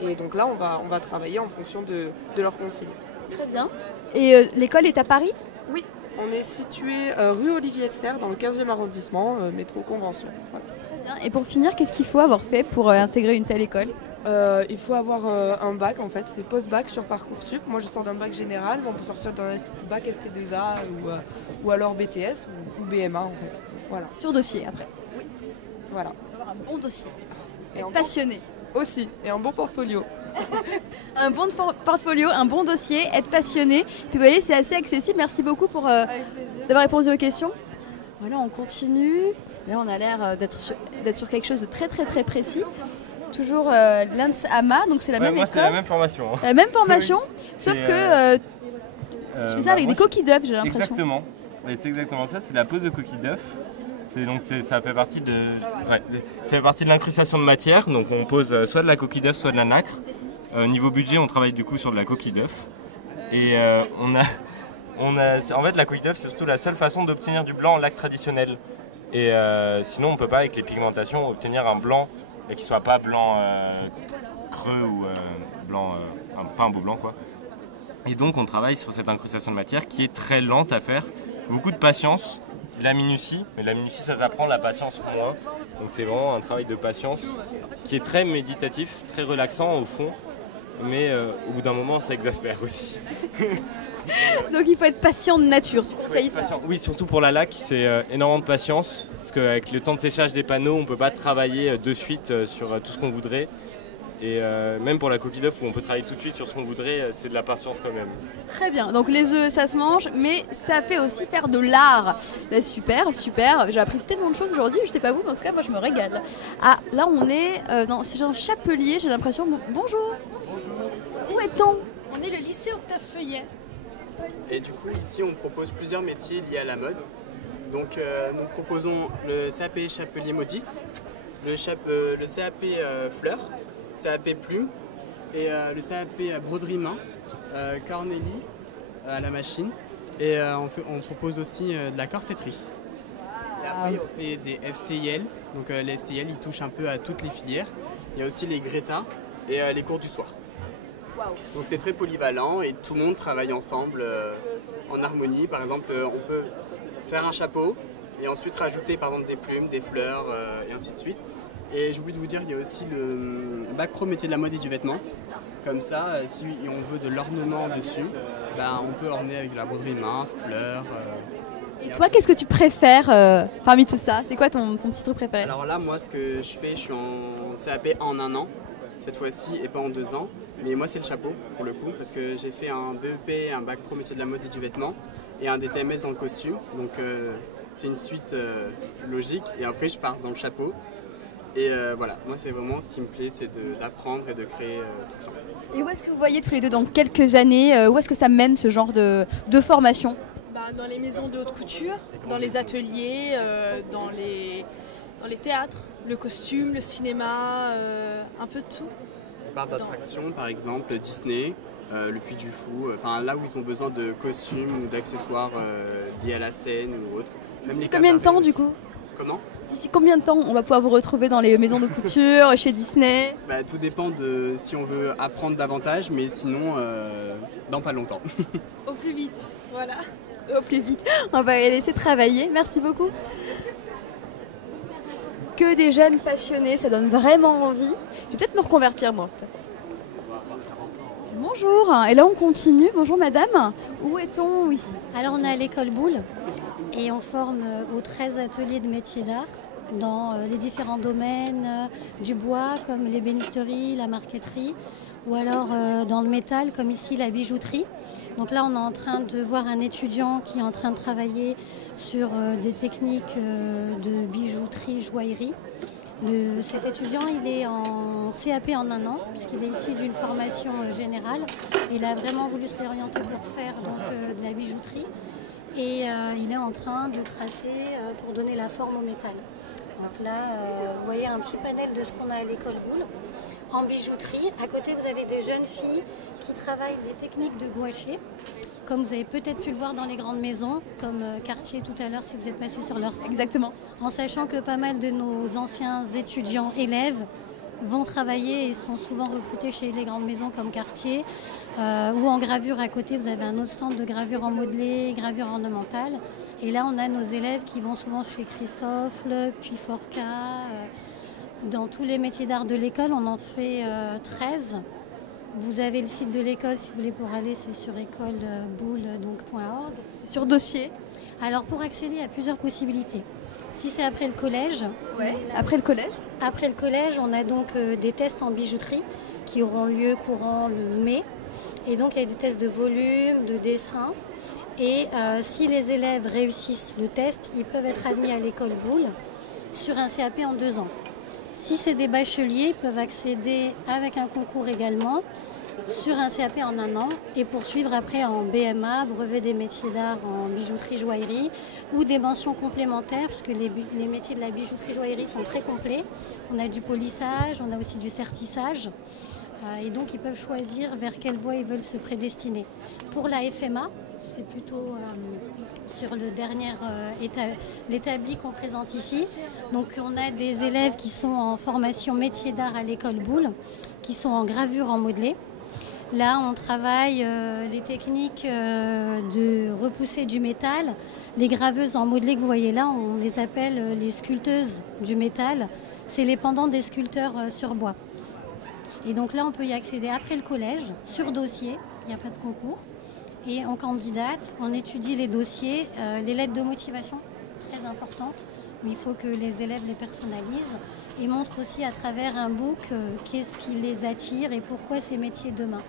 et donc là on va travailler en fonction de leurs consignes. Très bien. Et l'école est à Paris? Oui, on est situé rue Olivier de Serres dans le 15e arrondissement, métro Convention. Voilà. Très bien. Et pour finir, qu'est-ce qu'il faut avoir fait pour intégrer une telle école? Il faut avoir un bac en fait, c'est post-bac sur Parcoursup. Moi je sors d'un bac général, mais on peut sortir d'un bac ST2A ou alors BTS ou BMA en fait. Voilà. Sur dossier après? Oui. Voilà. Avoir un bon dossier. Et passionné. Aussi, et un bon portfolio. Un bon portfolio, un bon dossier, être passionné. Puis vous voyez, c'est assez accessible. Merci beaucoup d'avoir répondu aux questions. Voilà, on continue. Là, on a l'air d'être sur quelque chose de très très très précis. Toujours l'Ensama, donc c'est la même école. Moi, c'est la même formation. Hein. La même formation, sauf que tu fais ça avec des coquilles d'œufs, j'ai l'impression. Exactement. C'est exactement ça, c'est la pose de coquilles d'œufs. Ça fait partie de l'incrustation de matière. Donc on pose soit de la coquille d'œuf, soit de la nacre. Niveau budget, on travaille du coup sur de la coquille d'œuf. Et en fait, la coquille d'œuf, c'est surtout la seule façon d'obtenir du blanc en laque traditionnel. Et sinon, on ne peut pas, avec les pigmentations, obtenir un blanc qui ne soit pas blanc creux ou blanc, pas un beau blanc quoi. Et donc, on travaille sur cette incrustation de matière qui est très lente à faire. Beaucoup de patience. La minutie, mais la minutie ça s'apprend, la patience moins. Donc c'est vraiment un travail de patience qui est très méditatif, très relaxant au fond, mais au bout d'un moment ça exaspère aussi. Donc il faut être patient de nature, ça y est. Oui, surtout pour la laque, c'est énormément de patience, parce qu'avec le temps de séchage des panneaux, on ne peut pas travailler de suite sur tout ce qu'on voudrait. Et même pour la coquille d'œuf où on peut travailler tout de suite sur ce qu'on voudrait, c'est de la patience quand même. Très bien, donc les œufs ça se mange, mais ça fait aussi faire de l'art. Bah, super, super, j'ai appris tellement de choses aujourd'hui, je sais pas vous, mais en tout cas moi je me régale. Ah, là on est dans un chapelier, j'ai l'impression. Bonjour. Bonjour. Où est-on? On est le lycée Octave Feuillet. Et du coup ici on propose plusieurs métiers liés à la mode. Donc nous proposons le CAP chapelier modiste, le CAP fleurs, CAP plume et le CAP broderie main, cornélie à la machine. Et on propose aussi de la corsetterie. Et après on fait des FCIL, donc les FCIL ils touchent un peu à toutes les filières. Il y a aussi les Greta et les cours du soir. Donc c'est très polyvalent et tout le monde travaille ensemble en harmonie. Par exemple, on peut faire un chapeau et ensuite rajouter par exemple des plumes, des fleurs et ainsi de suite. Et j'ai oublié de vous dire, il y a aussi le bac pro métier de la mode et du vêtement. Comme ça, si on veut de l'ornement dessus, on peut orner avec de la broderie main, fleurs. Et toi, qu'est-ce que tu préfères parmi tout ça? C'est quoi ton petit truc préféré? Alors là, moi, ce que je fais, je suis en CAP en 1 an, cette fois-ci, et pas en 2 ans. Mais moi, c'est le chapeau, pour le coup, parce que j'ai fait un BEP, un bac pro métier de la mode et du vêtement, et un DTMS dans le costume. Donc, c'est une suite logique. Et après, je pars dans le chapeau. Et voilà, moi, c'est vraiment ce qui me plaît, c'est d'apprendre et de créer tout le temps. Et où est-ce que vous voyez tous les deux dans quelques années, où est-ce que ça mène ce genre de formation? Dans les maisons de haute couture, dans les ateliers, dans les théâtres, le costume, le cinéma, un peu de tout. Parc d'attractions, par exemple, Disney, le Puy du Fou, là où ils ont besoin de costumes ou d'accessoires liés à la scène ou autre. D'ici combien de temps du coup? Comment? D'ici combien de temps on va pouvoir vous retrouver dans les maisons de couture, chez Disney? Tout dépend de si on veut apprendre davantage, mais sinon, dans pas longtemps. Au plus vite, voilà. Au plus vite. On va les laisser travailler. Merci beaucoup. Que des jeunes passionnés, ça donne vraiment envie. Je vais peut-être me reconvertir moi. Bonjour, et là on continue. Bonjour madame, où est-on ici? Alors on est à l'école Boulle et on forme aux 13 ateliers de métiers d'art dans les différents domaines du bois comme l'ébénisterie, la marqueterie ou alors dans le métal comme ici la bijouterie. Donc là on est en train de voir un étudiant qui est en train de travailler sur des techniques de bijouterie, joaillerie. Cet étudiant, il est en CAP en 1 an, puisqu'il est issu d'une formation générale. Il a vraiment voulu se réorienter pour faire de la bijouterie. Et il est en train de tracer pour donner la forme au métal. Donc là, vous voyez un petit panel de ce qu'on a à l'école Boulle. En bijouterie, à côté, vous avez des jeunes filles qui travaillent des techniques de gouaché. Comme vous avez peut-être pu le voir dans les grandes maisons, comme Cartier tout à l'heure si vous êtes passé sur leur site. Exactement. En sachant que pas mal de nos anciens étudiants, élèves, vont travailler et sont souvent recrutés chez les grandes maisons comme Cartier. Ou en gravure à côté, vous avez un autre stand de gravure en modelé, gravure ornementale. Et là, on a nos élèves qui vont souvent chez Christophe, puis Forca. Dans tous les métiers d'art de l'école, on en fait 13. Vous avez le site de l'école, si vous voulez pour aller, c'est sur écoleboule.org. Sur dossier? Alors pour accéder, il y a plusieurs possibilités. Si c'est après le collège. Ouais, après le collège? Après le collège, on a donc des tests en bijouterie qui auront lieu courant le mai. Et donc il y a des tests de volume, de dessin. Et si les élèves réussissent le test, ils peuvent être admis à l'école Boulle sur un CAP en 2 ans. Si c'est des bacheliers, ils peuvent accéder avec un concours également sur un CAP en 1 an et poursuivre après en BMA, brevet des métiers d'art en bijouterie, joaillerie ou des mentions complémentaires parce que les métiers de la bijouterie, joaillerie sont très complets. On a du polissage, on a aussi du sertissage et donc ils peuvent choisir vers quelle voie ils veulent se prédestiner. Pour la FMA, c'est plutôt sur le dernier l'établi qu'on présente ici. Donc on a des élèves qui sont en formation métier d'art à l'école Boulle, qui sont en gravure en modelé. Là on travaille les techniques de repousser du métal. Les graveuses en modelé que vous voyez là, on les appelle les sculpteuses du métal. C'est les pendants des sculpteurs sur bois. Et donc là on peut y accéder après le collège, sur dossier, il n'y a pas de concours. Et on candidate, on étudie les dossiers, les lettres de motivation, très importantes, où il faut que les élèves les personnalisent et montrent aussi à travers un book qu'est-ce qui les attire et pourquoi ces métiers demain.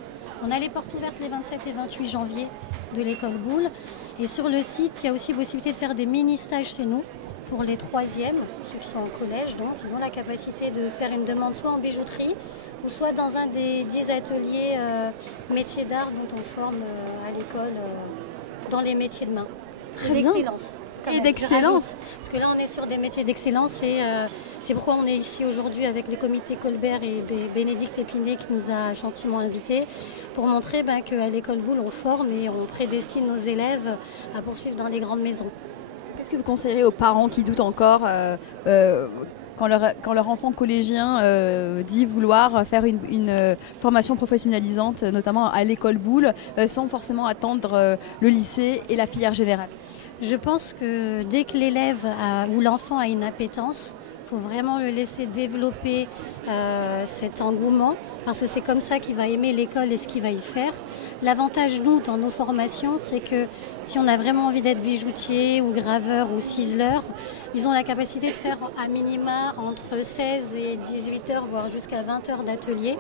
On a les portes ouvertes les 27 et 28 janvier de l'école Boulle. Et sur le site, il y a aussi possibilité de faire des mini-stages chez nous pour les 3e, ceux qui sont en collège. Donc, ils ont la capacité de faire une demande soit en bijouterie ou soit dans un des 10 ateliers métiers d'art dont on forme à l'école dans les métiers de main. Très bien. D'excellence. Et d'excellence. Parce que là, on est sur des métiers d'excellence et c'est pourquoi on est ici aujourd'hui avec le comité Colbert et Bénédicte Épinay qui nous a gentiment invités pour montrer qu'à l'école Boulle, on forme et on prédestine nos élèves à poursuivre dans les grandes maisons. Qu'est-ce que vous conseillerez aux parents qui doutent encore quand leur enfant collégien dit vouloir faire une formation professionnalisante, notamment à l'école Boulle, sans forcément attendre le lycée et la filière générale? Je pense que dès que l'élève ou l'enfant a une appétence, il faut vraiment le laisser développer cet engouement, parce que c'est comme ça qu'il va aimer l'école et ce qu'il va y faire. L'avantage, nous, dans nos formations, c'est que si on a vraiment envie d'être bijoutier ou graveur ou ciseleur, ils ont la capacité de faire à minima entre 16 et 18 heures, voire jusqu'à 20 heures d'atelier,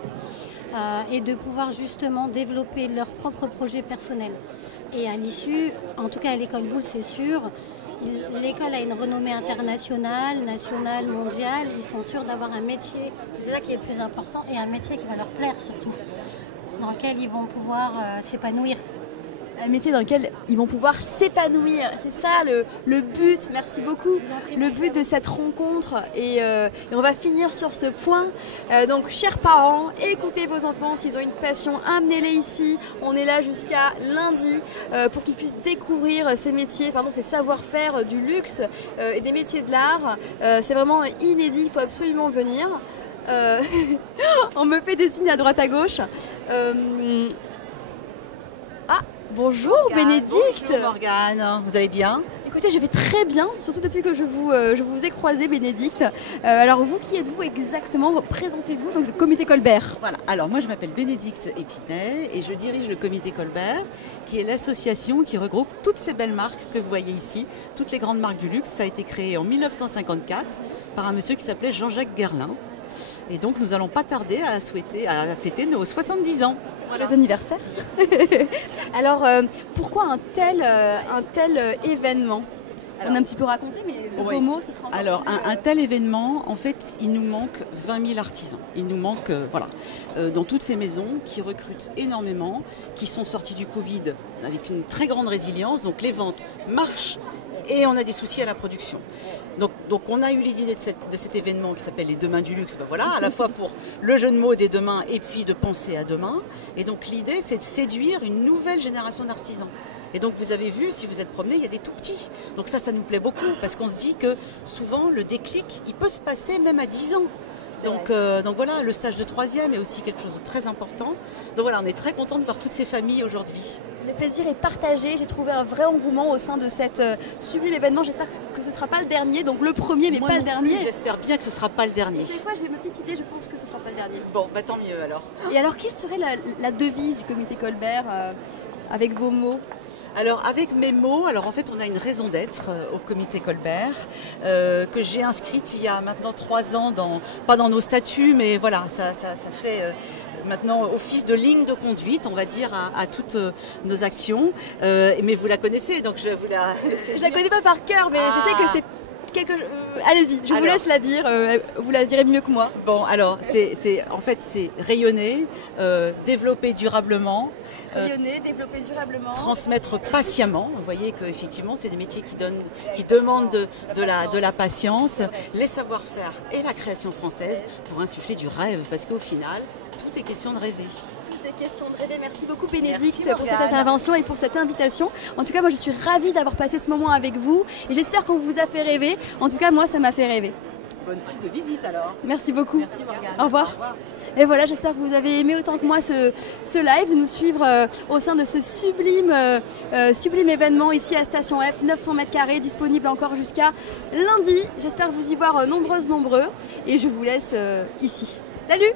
et de pouvoir justement développer leur propre projet personnel. Et à l'issue, en tout cas à l'école Boulle, c'est sûr, l'école a une renommée internationale, nationale, mondiale. Ils sont sûrs d'avoir un métier, c'est ça qui est le plus important, et un métier qui va leur plaire surtout, dans lequel ils vont pouvoir s'épanouir. Un métier dans lequel ils vont pouvoir s'épanouir. C'est ça le but, merci beaucoup, le but de cette rencontre. Et on va finir sur ce point. Donc, chers parents, écoutez vos enfants. S'ils ont une passion, amenez-les ici. On est là jusqu'à lundi pour qu'ils puissent découvrir ces métiers, ces savoir-faire du luxe et des métiers de l'art. C'est vraiment inédit, il faut absolument venir. On me fait des signes à droite à gauche. Bonjour Morgane. Bénédicte. Bonjour Morgane, vous allez bien? Écoutez, je vais très bien, surtout depuis que je vous ai croisé, Bénédicte. Alors vous, qui êtes-vous exactement? Présentez-vous, donc le comité Colbert. Voilà, alors moi je m'appelle Bénédicte Épinay et je dirige le comité Colbert, qui est l'association qui regroupe toutes ces belles marques que vous voyez ici, toutes les grandes marques du luxe. Ça a été créé en 1954 par un monsieur qui s'appelait Jean-Jacques Guerlain. Et donc nous n'allons pas tarder à fêter nos 70 ans. Voilà. Joyeux anniversaire. Alors, pourquoi un tel événement? On a un petit peu raconté, mais le beau mot, ce sera... Alors, un tel événement, en fait, il nous manque 20 000 artisans. Il nous manque, dans toutes ces maisons qui recrutent énormément, qui sont sortis du Covid avec une très grande résilience. Donc, les ventes marchent. Et on a des soucis à la production. Donc on a eu l'idée de cet événement qui s'appelle les Demain du luxe. À la fois pour le jeu de mots des demain et puis de penser à demain. Et donc l'idée, c'est de séduire une nouvelle génération d'artisans. Et donc vous avez vu, si vous êtes promené, il y a des tout petits. Donc ça nous plaît beaucoup parce qu'on se dit que souvent le déclic, il peut se passer même à 10 ans. Donc voilà, le stage de 3e est aussi quelque chose de très important. Donc voilà, on est très content de voir toutes ces familles aujourd'hui. Le plaisir est partagé, j'ai trouvé un vrai engouement au sein de cet sublime événement. J'espère que ce ne sera pas le dernier, donc le premier mais pas le dernier. J'espère bien que ce ne sera pas le dernier. C'est quoi, j'ai ma petite idée, je pense que ce ne sera pas le dernier. Bon, tant mieux alors. Et alors, quelle serait la devise du comité Colbert avec vos mots? Alors avec mes mots, en fait on a une raison d'être au comité Colbert que j'ai inscrite il y a maintenant 3 ans, pas dans nos statuts, mais voilà, ça fait maintenant office de ligne de conduite, on va dire, à toutes nos actions. Mais vous la connaissez, donc je vous la laisse. Je la connais pas par cœur, mais je sais que c'est allez-y, je vous laisse la dire, vous la direz mieux que moi. Bon, alors, en fait, c'est rayonner, développer durablement. Développer durablement. Transmettre patiemment. Vous voyez qu'effectivement, c'est des métiers qui demandent de la patience, les savoir-faire et la création française pour insuffler du rêve. Parce qu'au final, tout est question de rêver. Tout est question de rêver. Merci beaucoup Bénédicte pour cette intervention et pour cette invitation. En tout cas, moi je suis ravie d'avoir passé ce moment avec vous et j'espère qu'on vous a fait rêver. En tout cas, moi ça m'a fait rêver. Bonne suite de visite alors. Merci beaucoup. Merci Morgane. Au revoir. Et voilà, j'espère que vous avez aimé autant que moi ce live, nous suivre au sein de ce sublime événement ici à Station F, 900 m², disponible encore jusqu'à lundi. J'espère vous y voir nombreux et je vous laisse ici. Salut!